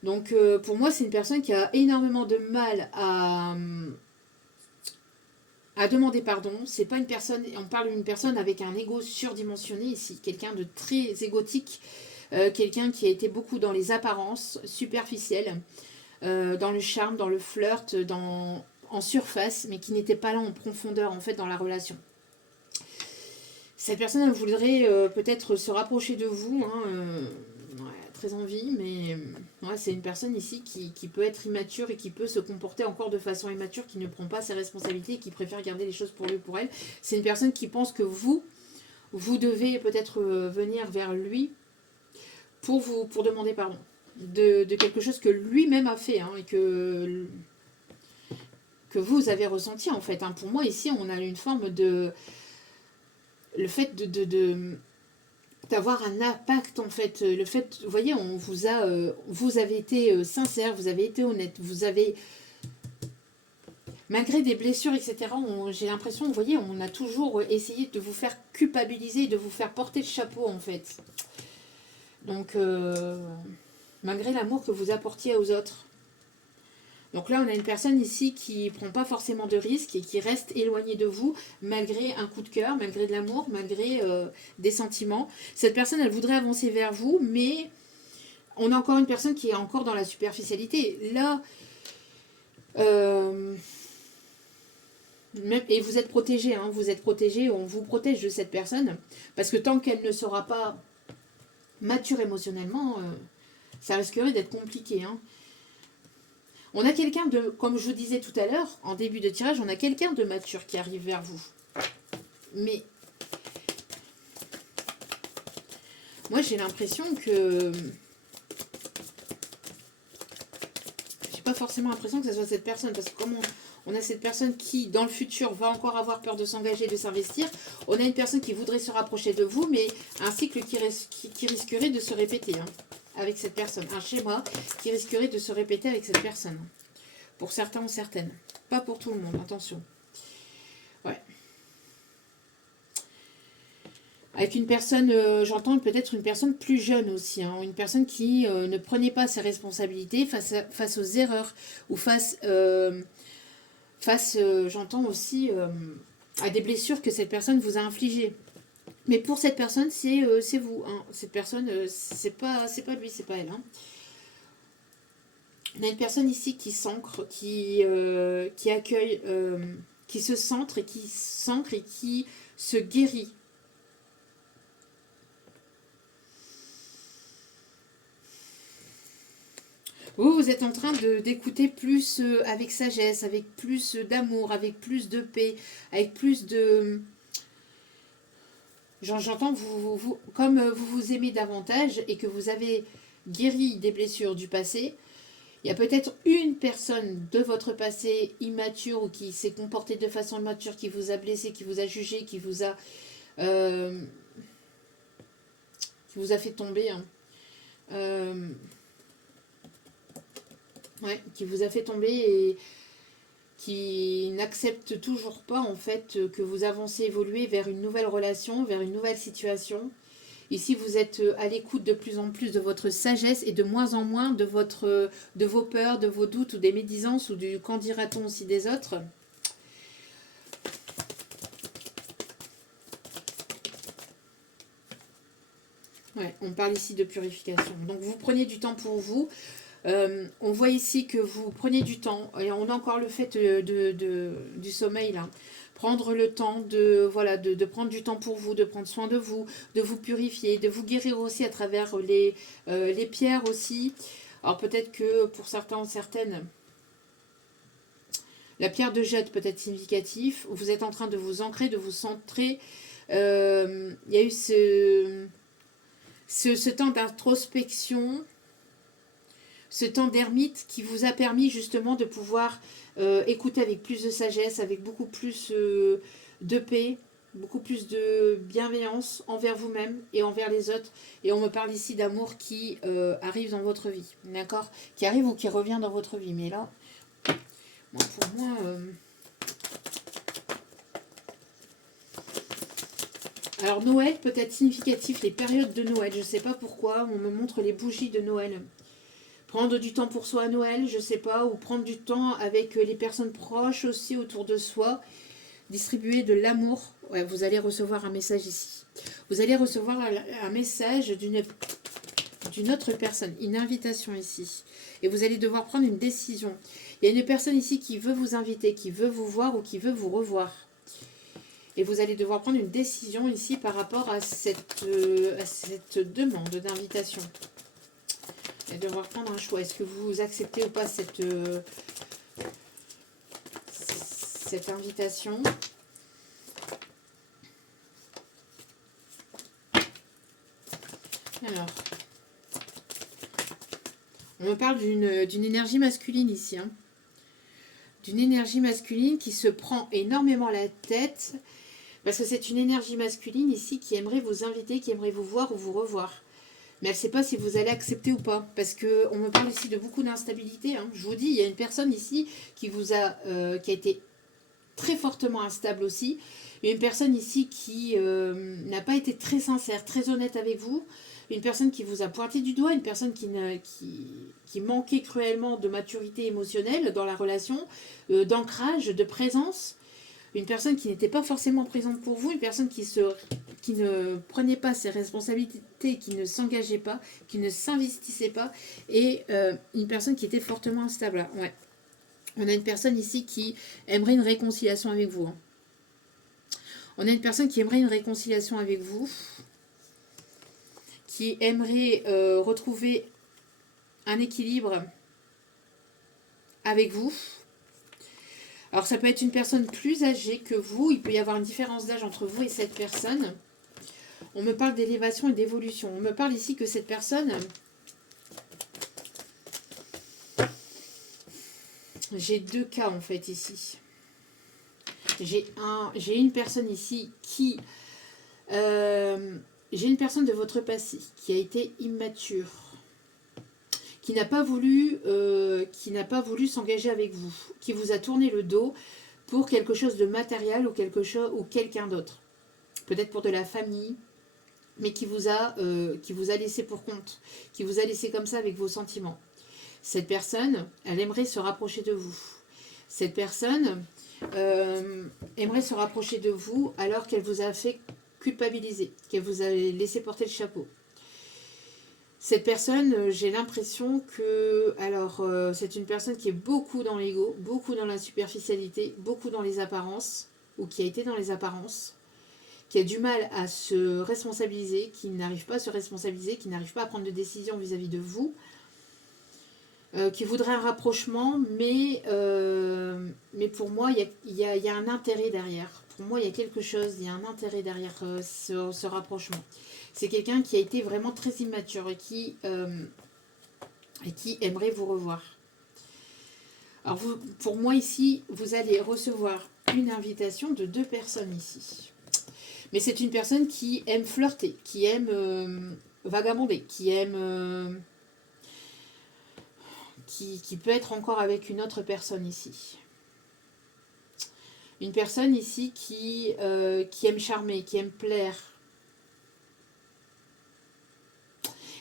Donc pour moi, c'est une personne qui a énormément de mal à demander pardon. C'est pas une personne, on parle d'une personne avec un ego surdimensionné ici, quelqu'un de très égotique. Quelqu'un qui a été beaucoup dans les apparences superficielles, dans le charme, dans le flirt, en surface, mais qui n'était pas là en profondeur en fait dans la relation. Cette personne elle voudrait peut-être se rapprocher de vous, hein, ouais, très envie, mais ouais, c'est une personne ici qui peut être immature et qui peut se comporter encore de façon immature, qui ne prend pas ses responsabilités et qui préfère garder les choses pour lui ou pour elle. C'est une personne qui pense que vous devez peut-être venir vers lui pour demander pardon de quelque chose que lui-même a fait, hein, et que vous avez ressenti en fait. Hein. Pour moi ici on a une forme de... Le fait d'avoir un impact en fait. Le fait, vous voyez, on vous a... vous avez été sincère, vous avez été honnête, vous avez... Malgré des blessures, etc., j'ai l'impression, vous voyez, on a toujours essayé de vous faire culpabiliser, de vous faire porter le chapeau en fait. Donc, malgré l'amour que vous apportiez aux autres. Donc là, on a une personne ici qui ne prend pas forcément de risques et qui reste éloignée de vous, malgré un coup de cœur, malgré de l'amour, malgré des sentiments. Cette personne, elle voudrait avancer vers vous, mais on a encore une personne qui est encore dans la superficialité. Là, et vous êtes protégé, hein, vous êtes protégé, on vous protège de cette personne, parce que tant qu'elle ne sera pas mature émotionnellement, ça risquerait d'être compliqué. Hein. On a quelqu'un de, comme je vous disais tout à l'heure, en début de tirage, on a quelqu'un de mature qui arrive vers vous. Mais moi, j'ai l'impression que... J'ai pas forcément l'impression que ce soit cette personne, parce que comme on a cette personne qui, dans le futur, va encore avoir peur de s'engager, de s'investir. On a une personne qui voudrait se rapprocher de vous, mais un cycle qui risquerait de se répéter, hein, avec cette personne. Un schéma qui risquerait de se répéter avec cette personne. Pour certains ou certaines. Pas pour tout le monde, attention. Ouais. Avec une personne, j'entends peut-être une personne plus jeune aussi, hein, une personne qui ne prenait pas ses responsabilités face aux erreurs, ou face, j'entends aussi, à des blessures que cette personne vous a infligées. Mais pour cette personne, c'est vous. Hein. Cette personne, c'est pas lui, c'est pas elle. Hein. On a une personne ici qui s'ancre, qui accueille, qui se centre et qui s'ancre et qui se guérit. Vous êtes en train d'écouter plus avec sagesse, avec plus d'amour, avec plus de paix, avec plus de... J'entends comme vous vous aimez davantage et que vous avez guéri des blessures du passé, il y a peut-être une personne de votre passé immature ou qui s'est comportée de façon immature, qui vous a blessé, qui vous a jugé, qui vous a fait tomber. Hein. Ouais, qui vous a fait tomber et qui n'accepte toujours pas en fait que vous avancez, évoluez vers une nouvelle relation, vers une nouvelle situation. Ici, vous êtes à l'écoute de plus en plus de votre sagesse et de moins en moins de vos peurs, de vos doutes ou des médisances ou du qu'en dira-t-on aussi des autres. Ouais, on parle ici de purification. Donc vous prenez du temps pour vous. On voit ici que vous prenez du temps, et on a encore le fait du sommeil là. Prendre le temps voilà, de prendre du temps pour vous, de prendre soin de vous purifier, de vous guérir aussi à travers les pierres aussi. Alors peut-être que pour certains, certaines, la pierre de jade peut être significative. Vous êtes en train de vous ancrer, de vous centrer. Il y a eu ce temps d'introspection, ce temps d'ermite qui vous a permis justement de pouvoir écouter avec plus de sagesse, avec beaucoup plus de paix, beaucoup plus de bienveillance envers vous-même et envers les autres. Et on me parle ici d'amour qui arrive dans votre vie, d'accord? Qui arrive ou qui revient dans votre vie. Mais là, pour moi... Alors Noël peut être significatif, les périodes de Noël, je ne sais pas pourquoi, on me montre les bougies de Noël. Prendre du temps pour soi à Noël, je ne sais pas, ou prendre du temps avec les personnes proches aussi autour de soi, distribuer de l'amour. Ouais, vous allez recevoir un message ici. Vous allez recevoir un message d'une autre personne, une invitation ici. Et vous allez devoir prendre une décision. Il y a une personne ici qui veut vous inviter, qui veut vous voir ou qui veut vous revoir. Et vous allez devoir prendre une décision ici par rapport à cette demande d'invitation. Et devoir prendre un choix. Est-ce que vous acceptez ou pas cette invitation? Alors, on me parle d'une énergie masculine ici. Hein. D'une énergie masculine qui se prend énormément la tête. Parce que c'est une énergie masculine ici qui aimerait vous inviter, qui aimerait vous voir ou vous revoir. Mais elle ne sait pas si vous allez accepter ou pas. Parce qu'on me parle ici de beaucoup d'instabilité. Hein. Je vous dis, il y a une personne ici qui a été très fortement instable aussi. Il y a une personne ici qui n'a pas été très sincère, très honnête avec vous. Une personne qui vous a pointé du doigt, une personne qui manquait cruellement de maturité émotionnelle dans la relation, d'ancrage, de présence. Une personne qui n'était pas forcément présente pour vous, une personne qui ne prenait pas ses responsabilités, qui ne s'engageait pas, qui ne s'investissait pas, et une personne qui était fortement instable. Ouais. On a une personne ici qui aimerait une réconciliation avec vous. Hein. On a une personne qui aimerait une réconciliation avec vous, qui aimerait retrouver un équilibre avec vous. Alors ça peut être une personne plus âgée que vous, il peut y avoir une différence d'âge entre vous et cette personne. On me parle d'élévation et d'évolution. On me parle ici que cette personne... J'ai deux cas en fait ici. J'ai une personne ici qui... j'ai une personne de votre passé qui a été immature, qui n'a pas voulu s'engager avec vous, qui vous a tourné le dos pour quelque chose de matériel ou quelqu'un d'autre. Peut-être pour de la famille, mais qui vous a laissé pour compte, qui vous a laissé comme ça avec vos sentiments. Cette personne, elle aimerait se rapprocher de vous. Cette personne aimerait se rapprocher de vous alors qu'elle vous a fait culpabiliser, qu'elle vous a laissé porter le chapeau. Cette personne, j'ai l'impression que... Alors, c'est une personne qui est beaucoup dans l'ego, beaucoup dans la superficialité, beaucoup dans les apparences, ou qui a été dans les apparences, qui a du mal à se responsabiliser, qui n'arrive pas à se responsabiliser, qui n'arrive pas à prendre de décision vis-à-vis de vous, qui voudrait un rapprochement, mais pour moi, il y a un intérêt derrière. Pour moi, il y a quelque chose, il y a un intérêt derrière ce rapprochement. C'est quelqu'un qui a été vraiment très immature et qui aimerait vous revoir. Alors, pour moi, ici, vous allez recevoir une invitation de deux personnes ici. Mais c'est une personne qui aime flirter, qui aime vagabonder, qui aime... qui peut être encore avec une autre personne ici. Une personne ici qui aime charmer, qui aime plaire.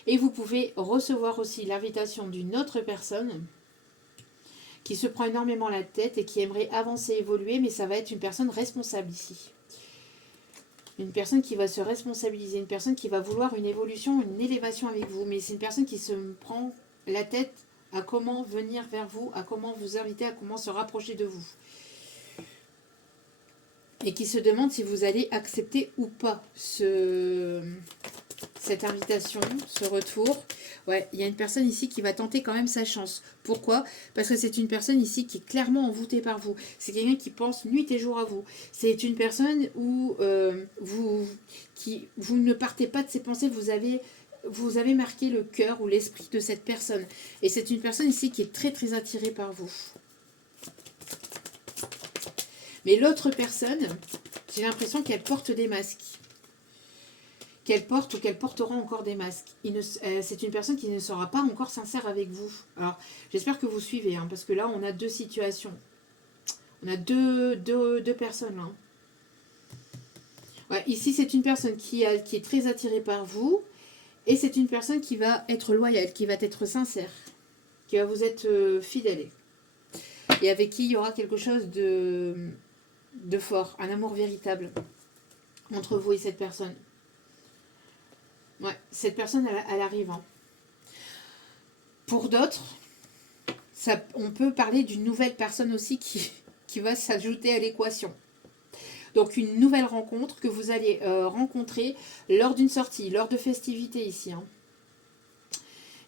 Et vous pouvez recevoir aussi l'invitation d'une autre personne qui se prend énormément la tête et qui aimerait avancer, évoluer, mais ça va être une personne responsable ici. Une personne qui va se responsabiliser, une personne qui va vouloir une évolution, une élévation avec vous. Mais c'est une personne qui se prend la tête à comment venir vers vous, à comment vous inviter, à comment se rapprocher de vous. Et qui se demande si vous allez accepter ou pas cette invitation, ce retour. Ouais, il y a une personne ici qui va tenter quand même sa chance. Pourquoi? Parce que c'est une personne ici qui est clairement envoûtée par vous. C'est quelqu'un qui pense nuit et jour à vous. C'est une personne où vous ne partez pas de ses pensées, vous avez marqué le cœur ou l'esprit de cette personne. Et c'est une personne ici qui est très très attirée par vous. Mais l'autre personne, j'ai l'impression qu'elle porte des masques. Qu'elle porte ou qu'elle portera encore des masques. C'est une personne qui ne sera pas encore sincère avec vous. Alors, j'espère que vous suivez, hein, parce que là, on a deux situations. On a deux personnes, là. Ouais, ici, c'est une personne qui est très attirée par vous, et c'est une personne qui va être loyale, qui va être sincère, qui va vous être fidèle. Et avec qui il y aura quelque chose de fort, un amour véritable entre vous et cette personne. Ouais, cette personne, elle arrive. Hein. Pour d'autres, on peut parler d'une nouvelle personne aussi qui va s'ajouter à l'équation. Donc une nouvelle rencontre que vous allez rencontrer lors d'une sortie, lors de festivités ici. Hein.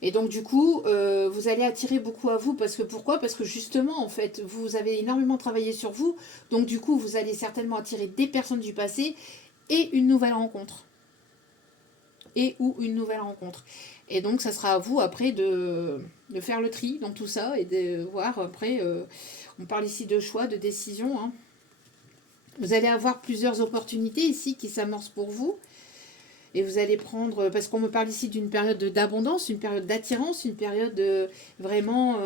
Et donc du coup, vous allez attirer beaucoup à vous. Pourquoi? Parce que justement, en fait, vous avez énormément travaillé sur vous. Donc du coup, vous allez certainement attirer des personnes du passé et une nouvelle rencontre. Et donc ça sera à vous après de faire le tri dans tout ça et de voir après, on parle ici de choix, de décision. Hein. Vous allez avoir plusieurs opportunités ici qui s'amorcent pour vous. Et vous allez prendre, parce qu'on me parle ici d'une période d'abondance, une période d'attirance, une période vraiment...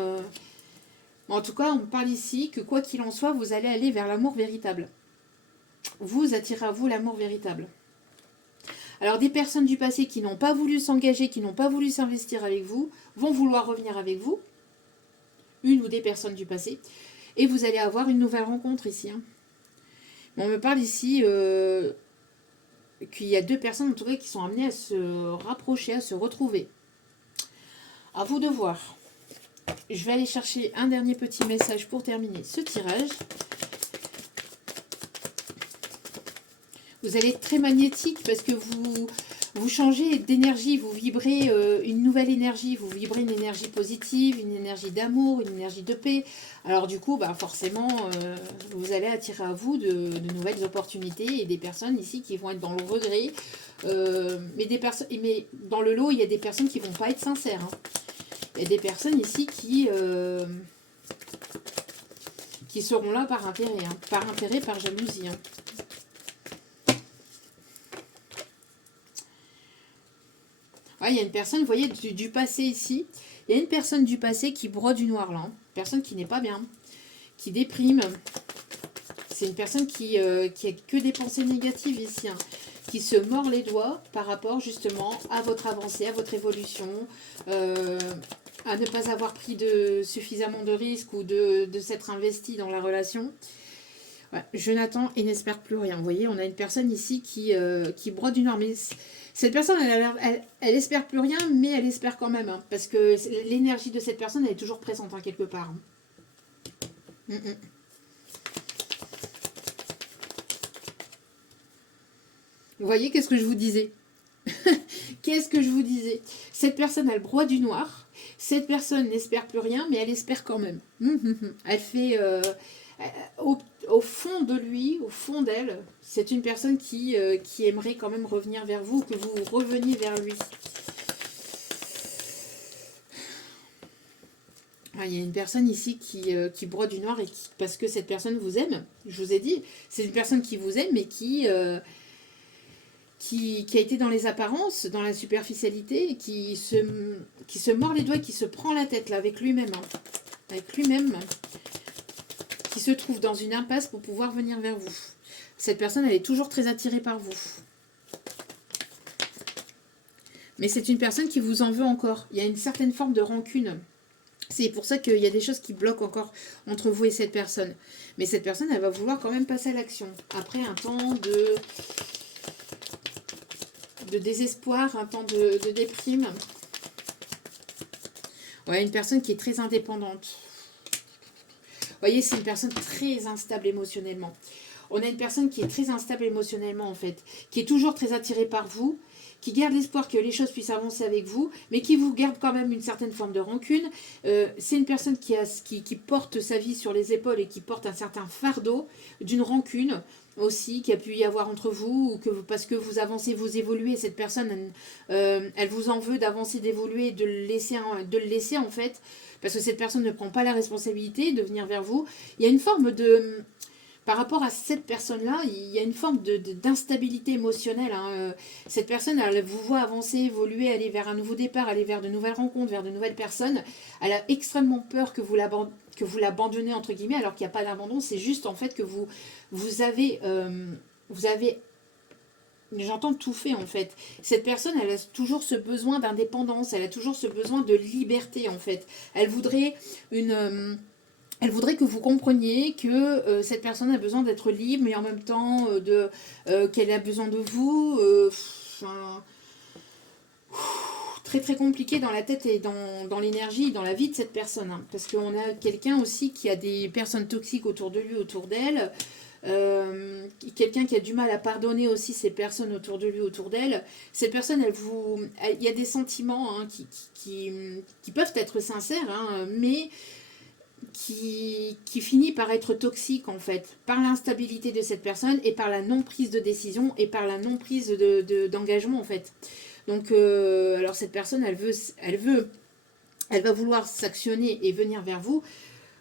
en tout cas, on me parle ici que quoi qu'il en soit, vous allez aller vers l'amour véritable. Vous attirez à vous l'amour véritable. Alors des personnes du passé qui n'ont pas voulu s'engager, qui n'ont pas voulu s'investir avec vous, vont vouloir revenir avec vous. Une ou des personnes du passé. Et vous allez avoir une nouvelle rencontre ici. Hein. On me parle ici qu'il y a deux personnes en tout cas qui sont amenées à se rapprocher, à se retrouver. À vous de voir. Je vais aller chercher un dernier petit message pour terminer ce tirage. Vous allez être très magnétique parce que vous changez d'énergie, vous vibrez une nouvelle énergie, vous vibrez une énergie positive, une énergie d'amour, une énergie de paix. Alors du coup, forcément, vous allez attirer à vous de nouvelles opportunités et des personnes ici qui vont être dans le regret. Mais dans le lot, il y a des personnes qui ne vont pas être sincères. Hein. Il y a des personnes ici qui seront là par intérêt, hein, par jalousie. Hein. Il y a une personne, vous voyez, du passé ici. Il y a une personne du passé qui broie du noir là. Hein. Une personne qui n'est pas bien, qui déprime. C'est une personne qui a que des pensées négatives ici. Hein. Qui se mord les doigts par rapport justement à votre avancée, à votre évolution, à ne pas avoir pris suffisamment de risques ou de s'être investi dans la relation. Ouais, je n'attends et n'espère plus rien. Vous voyez, on a une personne ici qui broie du noir. Mais cette personne, elle espère plus rien, mais elle espère quand même. Hein, parce que l'énergie de cette personne, elle est toujours présente hein, quelque part. Hein. Vous voyez, qu'est-ce que je vous disais? Qu'est-ce que je vous disais? Cette personne, elle broie du noir. Cette personne n'espère plus rien, mais elle espère quand même. Elle fait... au fond de lui, au fond d'elle, c'est une personne qui aimerait quand même revenir vers vous, que vous reveniez vers lui. Il y a une personne ici qui broie du noir parce que cette personne vous aime. Je vous ai dit, c'est une personne qui vous aime, mais qui a été dans les apparences, dans la superficialité, qui se mord les doigts, qui se prend la tête là avec lui-même. Hein. Avec lui-même. Qui se trouve dans une impasse pour pouvoir venir vers vous. Cette personne, elle est toujours très attirée par vous. Mais c'est une personne qui vous en veut encore. Il y a une certaine forme de rancune. C'est pour ça qu'il y a des choses qui bloquent encore entre vous et cette personne. Mais cette personne, elle va vouloir quand même passer à l'action. Après un temps de désespoir, un temps de déprime. Ouais, une personne qui est très indépendante. Vous voyez, c'est une personne très instable émotionnellement. On a une personne qui est très instable émotionnellement, en fait, qui est toujours très attirée par vous, qui garde l'espoir que les choses puissent avancer avec vous, mais qui vous garde quand même une certaine forme de rancune. C'est une personne qui porte sa vie sur les épaules et qui porte un certain fardeau d'une rancune aussi, qui a pu y avoir entre vous, ou que parce que vous avancez, vous évoluez, cette personne, elle vous en veut d'avancer, d'évoluer, de le laisser en fait, parce que cette personne ne prend pas la responsabilité de venir vers vous. Il y a une forme de... Par rapport à cette personne-là, il y a une forme d'instabilité émotionnelle. Hein. Cette personne, elle vous voit avancer, évoluer, aller vers un nouveau départ, aller vers de nouvelles rencontres, vers de nouvelles personnes. Elle a extrêmement peur que vous l'abandonnez, entre guillemets, alors qu'il n'y a pas d'abandon. C'est juste en fait que vous avez... J'entends tout fait en fait. Cette personne, elle a toujours ce besoin d'indépendance, elle a toujours ce besoin de liberté en fait. Elle voudrait elle voudrait que vous compreniez que cette personne a besoin d'être libre, mais en même temps qu'elle a besoin de vous. Très très compliqué dans la tête et dans l'énergie, dans la vie de cette personne. Hein, parce qu'on a quelqu'un aussi qui a des personnes toxiques autour de lui, autour d'elle. Quelqu'un qui a du mal à pardonner aussi ces personnes autour de lui, autour d'elle. Cette personne, il y a des sentiments hein, qui peuvent être sincères, hein, mais qui finit par être toxique en fait, par l'instabilité de cette personne et par la non-prise de décision et par la non-prise d'engagement en fait. Donc, alors cette personne, elle va vouloir s'actionner et venir vers vous,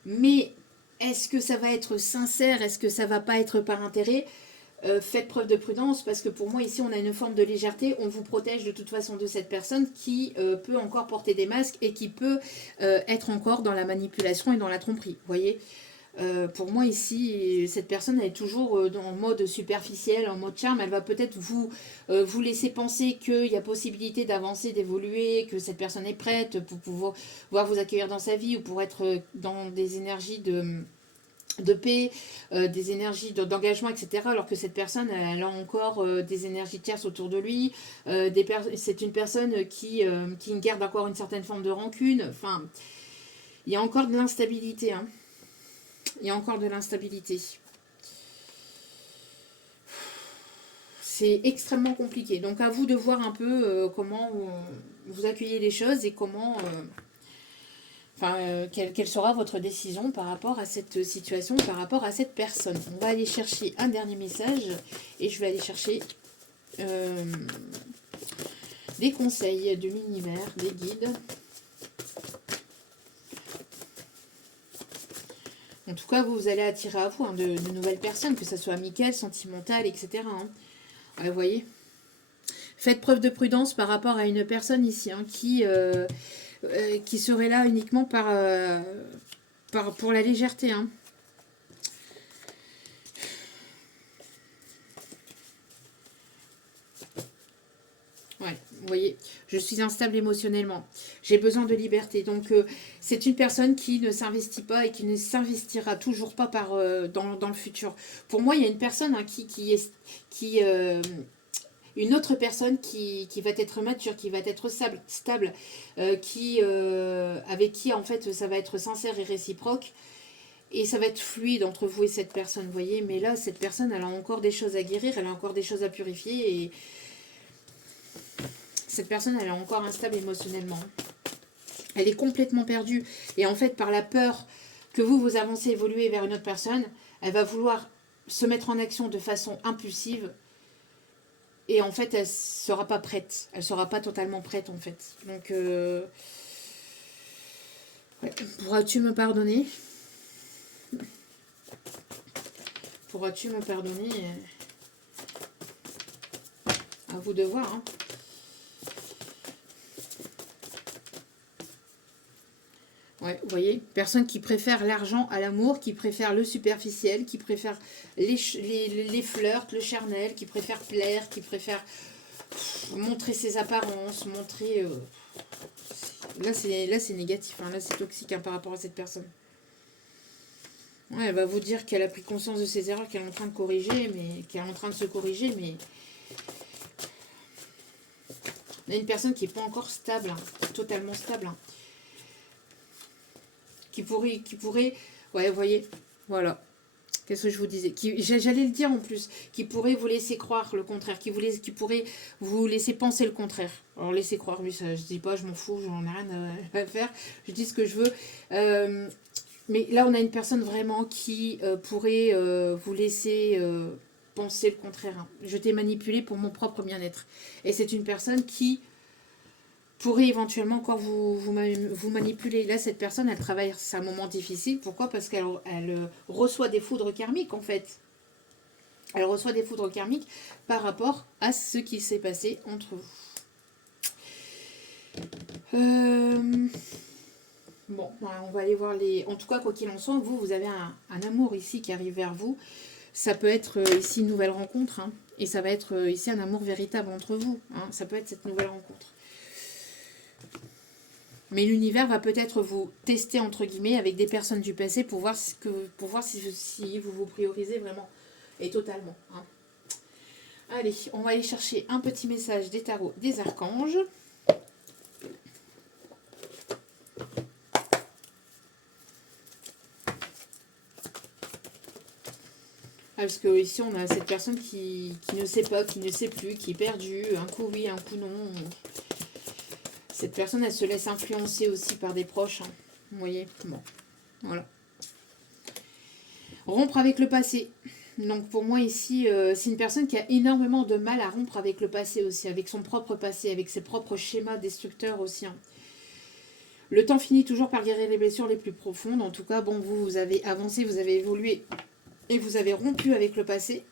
mais est-ce que ça va être sincère? Est-ce que ça va pas être par intérêt? Faites preuve de prudence parce que pour moi ici on a une forme de légèreté, on vous protège de toute façon de cette personne qui peut encore porter des masques et qui peut être encore dans la manipulation et dans la tromperie, vous voyez. Pour moi ici cette personne elle est toujours en mode superficiel, en mode charme, elle va peut-être vous laisser penser qu'il y a possibilité d'avancer, d'évoluer, que cette personne est prête pour pouvoir vous accueillir dans sa vie ou pour être dans des énergies de paix, des énergies d'engagement, etc. Alors que cette personne, elle a encore des énergies tierces autour de lui. C'est une personne qui garde encore une certaine forme de rancune. Enfin, il y a encore de l'instabilité. Hein. Il y a encore de l'instabilité. C'est extrêmement compliqué. Donc à vous de voir un peu comment vous accueillez les choses et comment... quelle sera votre décision par rapport à cette situation, par rapport à cette personne. On va aller chercher un dernier message et je vais aller chercher des conseils de l'univers, des guides. En tout cas, vous allez attirer à vous hein, de nouvelles personnes, que ce soit amicales, sentimentales, etc. Hein. Ouais, vous voyez. Faites preuve de prudence par rapport à une personne ici hein, qui serait là uniquement pour la légèreté. Hein. Ouais, vous voyez, je suis instable émotionnellement. J'ai besoin de liberté. Donc, c'est une personne qui ne s'investit pas et qui ne s'investira toujours pas dans le futur. Pour moi, il y a une personne hein, une autre personne qui va être mature, qui va être stable, avec qui en fait ça va être sincère et réciproque et ça va être fluide entre vous et cette personne, vous voyez. Mais là, cette personne, elle a encore des choses à guérir, elle a encore des choses à purifier et cette personne, elle est encore instable émotionnellement. Elle est complètement perdue et en fait, par la peur que vous avancez, évoluez vers une autre personne, elle va vouloir se mettre en action de façon impulsive. Et en fait, elle ne sera pas prête. Elle ne sera pas totalement prête, en fait. Donc, ouais. Pourras-tu me pardonner? Pourras-tu me pardonner? À vous de voir. Hein. Ouais, vous voyez, personne qui préfère l'argent à l'amour, qui préfère le superficiel, qui préfère les flirts, le charnel, qui préfère plaire, qui préfère montrer ses apparences, montrer... Là, c'est négatif, hein, là, c'est toxique hein, par rapport à cette personne. Ouais, elle va vous dire qu'elle a pris conscience de ses erreurs, qu'elle est en train de corriger, mais qu'elle est en train de se corriger, mais On a une personne qui n'est pas encore stable, hein, totalement stable. Hein, qui pourrait, ouais, vous voyez, voilà. Qu'est-ce que je vous disais? J'allais le dire en plus, qui pourrait vous laisser croire le contraire, qui pourrait vous laisser penser le contraire. Alors laissez croire, oui, ça, je dis pas, je m'en fous, j'en ai rien à faire, je dis ce que je veux. Mais là, on a une personne vraiment qui pourrait vous laisser penser le contraire. Hein. Je t'ai manipulé pour mon propre bien-être. Et c'est une personne qui pourrait éventuellement encore vous manipuler. Là, cette personne, elle traverse un moment difficile. Pourquoi? Parce qu'elle reçoit des foudres karmiques, en fait. Elle reçoit des foudres karmiques par rapport à ce qui s'est passé entre vous. Bon, on va aller voir les... En tout cas, quoi qu'il en soit, vous avez un amour ici qui arrive vers vous. Ça peut être ici une nouvelle rencontre. Hein, et ça va être ici un amour véritable entre vous. Hein, ça peut être cette nouvelle rencontre. Mais l'univers va peut-être vous tester, entre guillemets, avec des personnes du passé pour voir, si vous vous priorisez vraiment et totalement. Hein. Allez, on va aller chercher un petit message des tarots des archanges. Parce que ici, on a cette personne qui ne sait pas, qui ne sait plus, qui est perdue. Un coup oui, un coup non. Cette personne, elle se laisse influencer aussi par des proches. Hein. Vous voyez? Bon, voilà. Rompre avec le passé. Donc pour moi ici, c'est une personne qui a énormément de mal à rompre avec le passé aussi, avec son propre passé, avec ses propres schémas destructeurs aussi. Hein. Le temps finit toujours par guérir les blessures les plus profondes. En tout cas, bon, vous avez avancé, vous avez évolué et vous avez rompu avec le passé.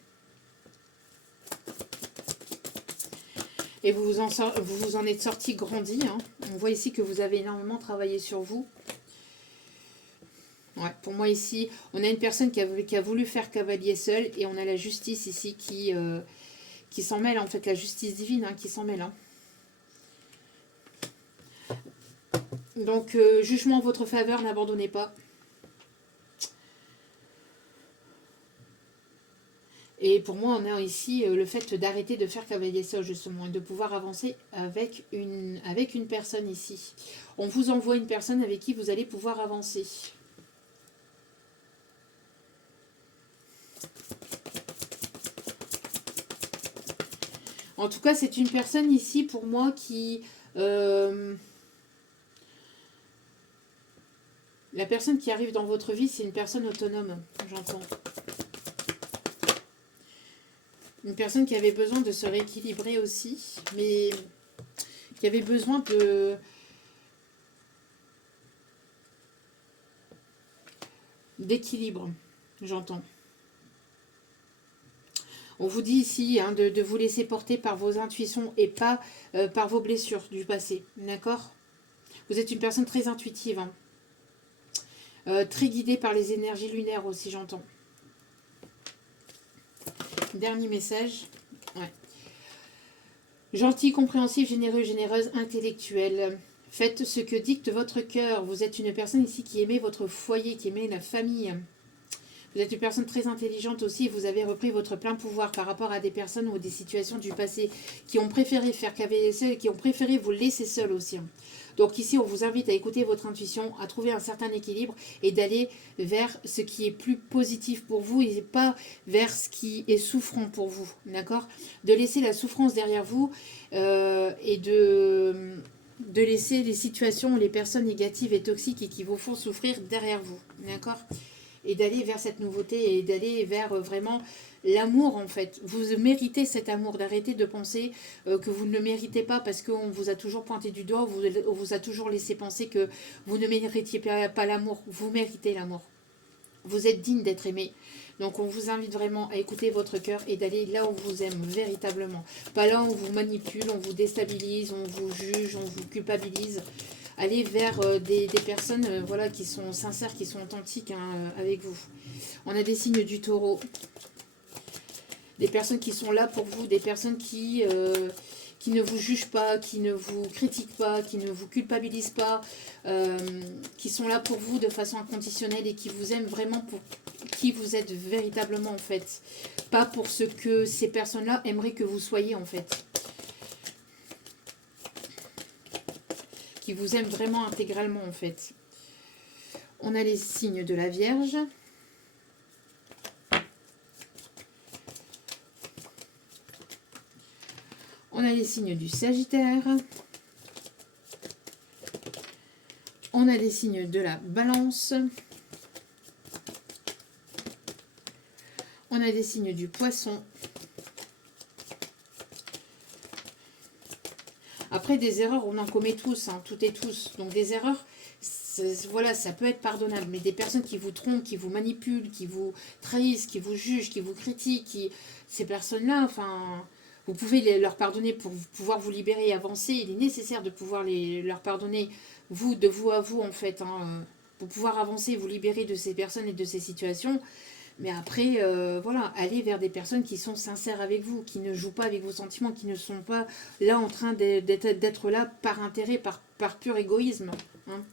Et vous vous en êtes sorti grandi. Hein. On voit ici que vous avez énormément travaillé sur vous. Ouais, pour moi ici, on a une personne qui a voulu faire cavalier seul et on a la justice ici qui s'en mêle, en fait, la justice divine hein, qui s'en mêle. Hein. Donc, jugement en votre faveur, n'abandonnez pas. Et pour moi, on a ici le fait d'arrêter de faire cavalier seul, justement, et de pouvoir avancer avec une personne ici. On vous envoie une personne avec qui vous allez pouvoir avancer. En tout cas, c'est une personne ici, pour moi, qui... la personne qui arrive dans votre vie, c'est une personne autonome, j'entends. Une personne qui avait besoin de se rééquilibrer aussi, mais qui avait besoin d'équilibre, j'entends. On vous dit ici hein, de vous laisser porter par vos intuitions et pas par vos blessures du passé, d'accord? Vous êtes une personne très intuitive, hein. Très guidée par les énergies lunaires aussi, j'entends. Dernier message. Ouais. Gentil, compréhensif, généreux, généreuse, intellectuelle. Faites ce que dicte votre cœur. Vous êtes une personne ici qui aimait votre foyer, qui aimait la famille. Vous êtes une personne très intelligente aussi. Vous avez repris votre plein pouvoir par rapport à des personnes ou des situations du passé qui ont préféré faire cavalier seul et qui ont préféré vous laisser seul aussi. Donc ici, on vous invite à écouter votre intuition, à trouver un certain équilibre et d'aller vers ce qui est plus positif pour vous et pas vers ce qui est souffrant pour vous. D'accord? De laisser la souffrance derrière vous et de laisser les situations, les personnes négatives et toxiques et qui vous font souffrir derrière vous. D'accord? Et d'aller vers cette nouveauté et d'aller vers vraiment l'amour en fait. Vous méritez cet amour, d'arrêter de penser que vous ne le méritez pas parce qu'on vous a toujours pointé du doigt, on vous a toujours laissé penser que vous ne méritiez pas l'amour. Vous méritez l'amour. Vous êtes digne d'être aimé. Donc on vous invite vraiment à écouter votre cœur et d'aller là où on vous aime véritablement. Pas là où on vous manipule, on vous déstabilise, on vous juge, on vous culpabilise. Allez vers des personnes voilà, qui sont sincères, qui sont authentiques hein, avec vous. On a des signes du taureau. Des personnes qui sont là pour vous, des personnes qui ne vous jugent pas, qui ne vous critiquent pas, qui ne vous culpabilisent pas, qui sont là pour vous de façon inconditionnelle et qui vous aiment vraiment pour qui vous êtes véritablement en fait. Pas pour ce que ces personnes-là aimeraient que vous soyez en fait. qui vous aiment vraiment intégralement en fait. On a les signes de la Vierge. On a les signes du Sagittaire. On a les signes de la Balance. On a des signes du Poisson. Après, des erreurs, on en commet tous, hein, toutes et tous. Donc, des erreurs, voilà, ça peut être pardonnable. Mais des personnes qui vous trompent, qui vous manipulent, qui vous trahissent, qui vous jugent, qui vous critiquent, ces personnes-là, enfin, vous pouvez leur pardonner pour pouvoir vous libérer et avancer. Il est nécessaire de pouvoir leur pardonner, vous, de vous à vous, en fait, hein, pour pouvoir avancer, vous libérer de ces personnes et de ces situations. Mais après, voilà, allez vers des personnes qui sont sincères avec vous, qui ne jouent pas avec vos sentiments, qui ne sont pas là en train d'être là par intérêt, par pur égoïsme. Hein.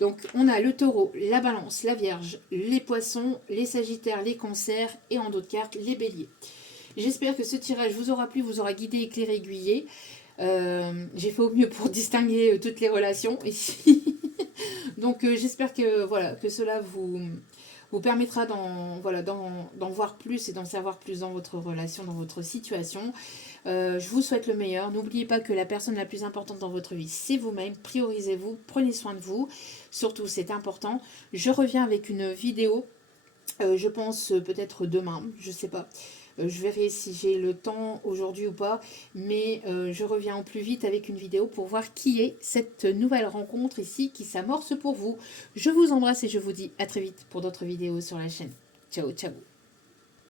Donc, on a le taureau, la balance, la vierge, les poissons, les sagittaires, les cancers et en d'autres cartes, les béliers. J'espère que ce tirage vous aura plu, vous aura guidé, éclairé, aiguillé. J'ai fait au mieux pour distinguer toutes les relations ici. Donc, j'espère que, voilà, que cela vous permettra d'en voir plus et d'en savoir plus dans votre relation, dans votre situation. Je vous souhaite le meilleur. N'oubliez pas que la personne la plus importante dans votre vie, c'est vous-même. Priorisez-vous, prenez soin de vous. Surtout, c'est important. Je reviens avec une vidéo, je pense peut-être demain, je ne sais pas. Je verrai si j'ai le temps aujourd'hui ou pas, mais je reviens au plus vite avec une vidéo pour voir qui est cette nouvelle rencontre ici qui s'amorce pour vous. Je vous embrasse et je vous dis à très vite pour d'autres vidéos sur la chaîne. Ciao, ciao.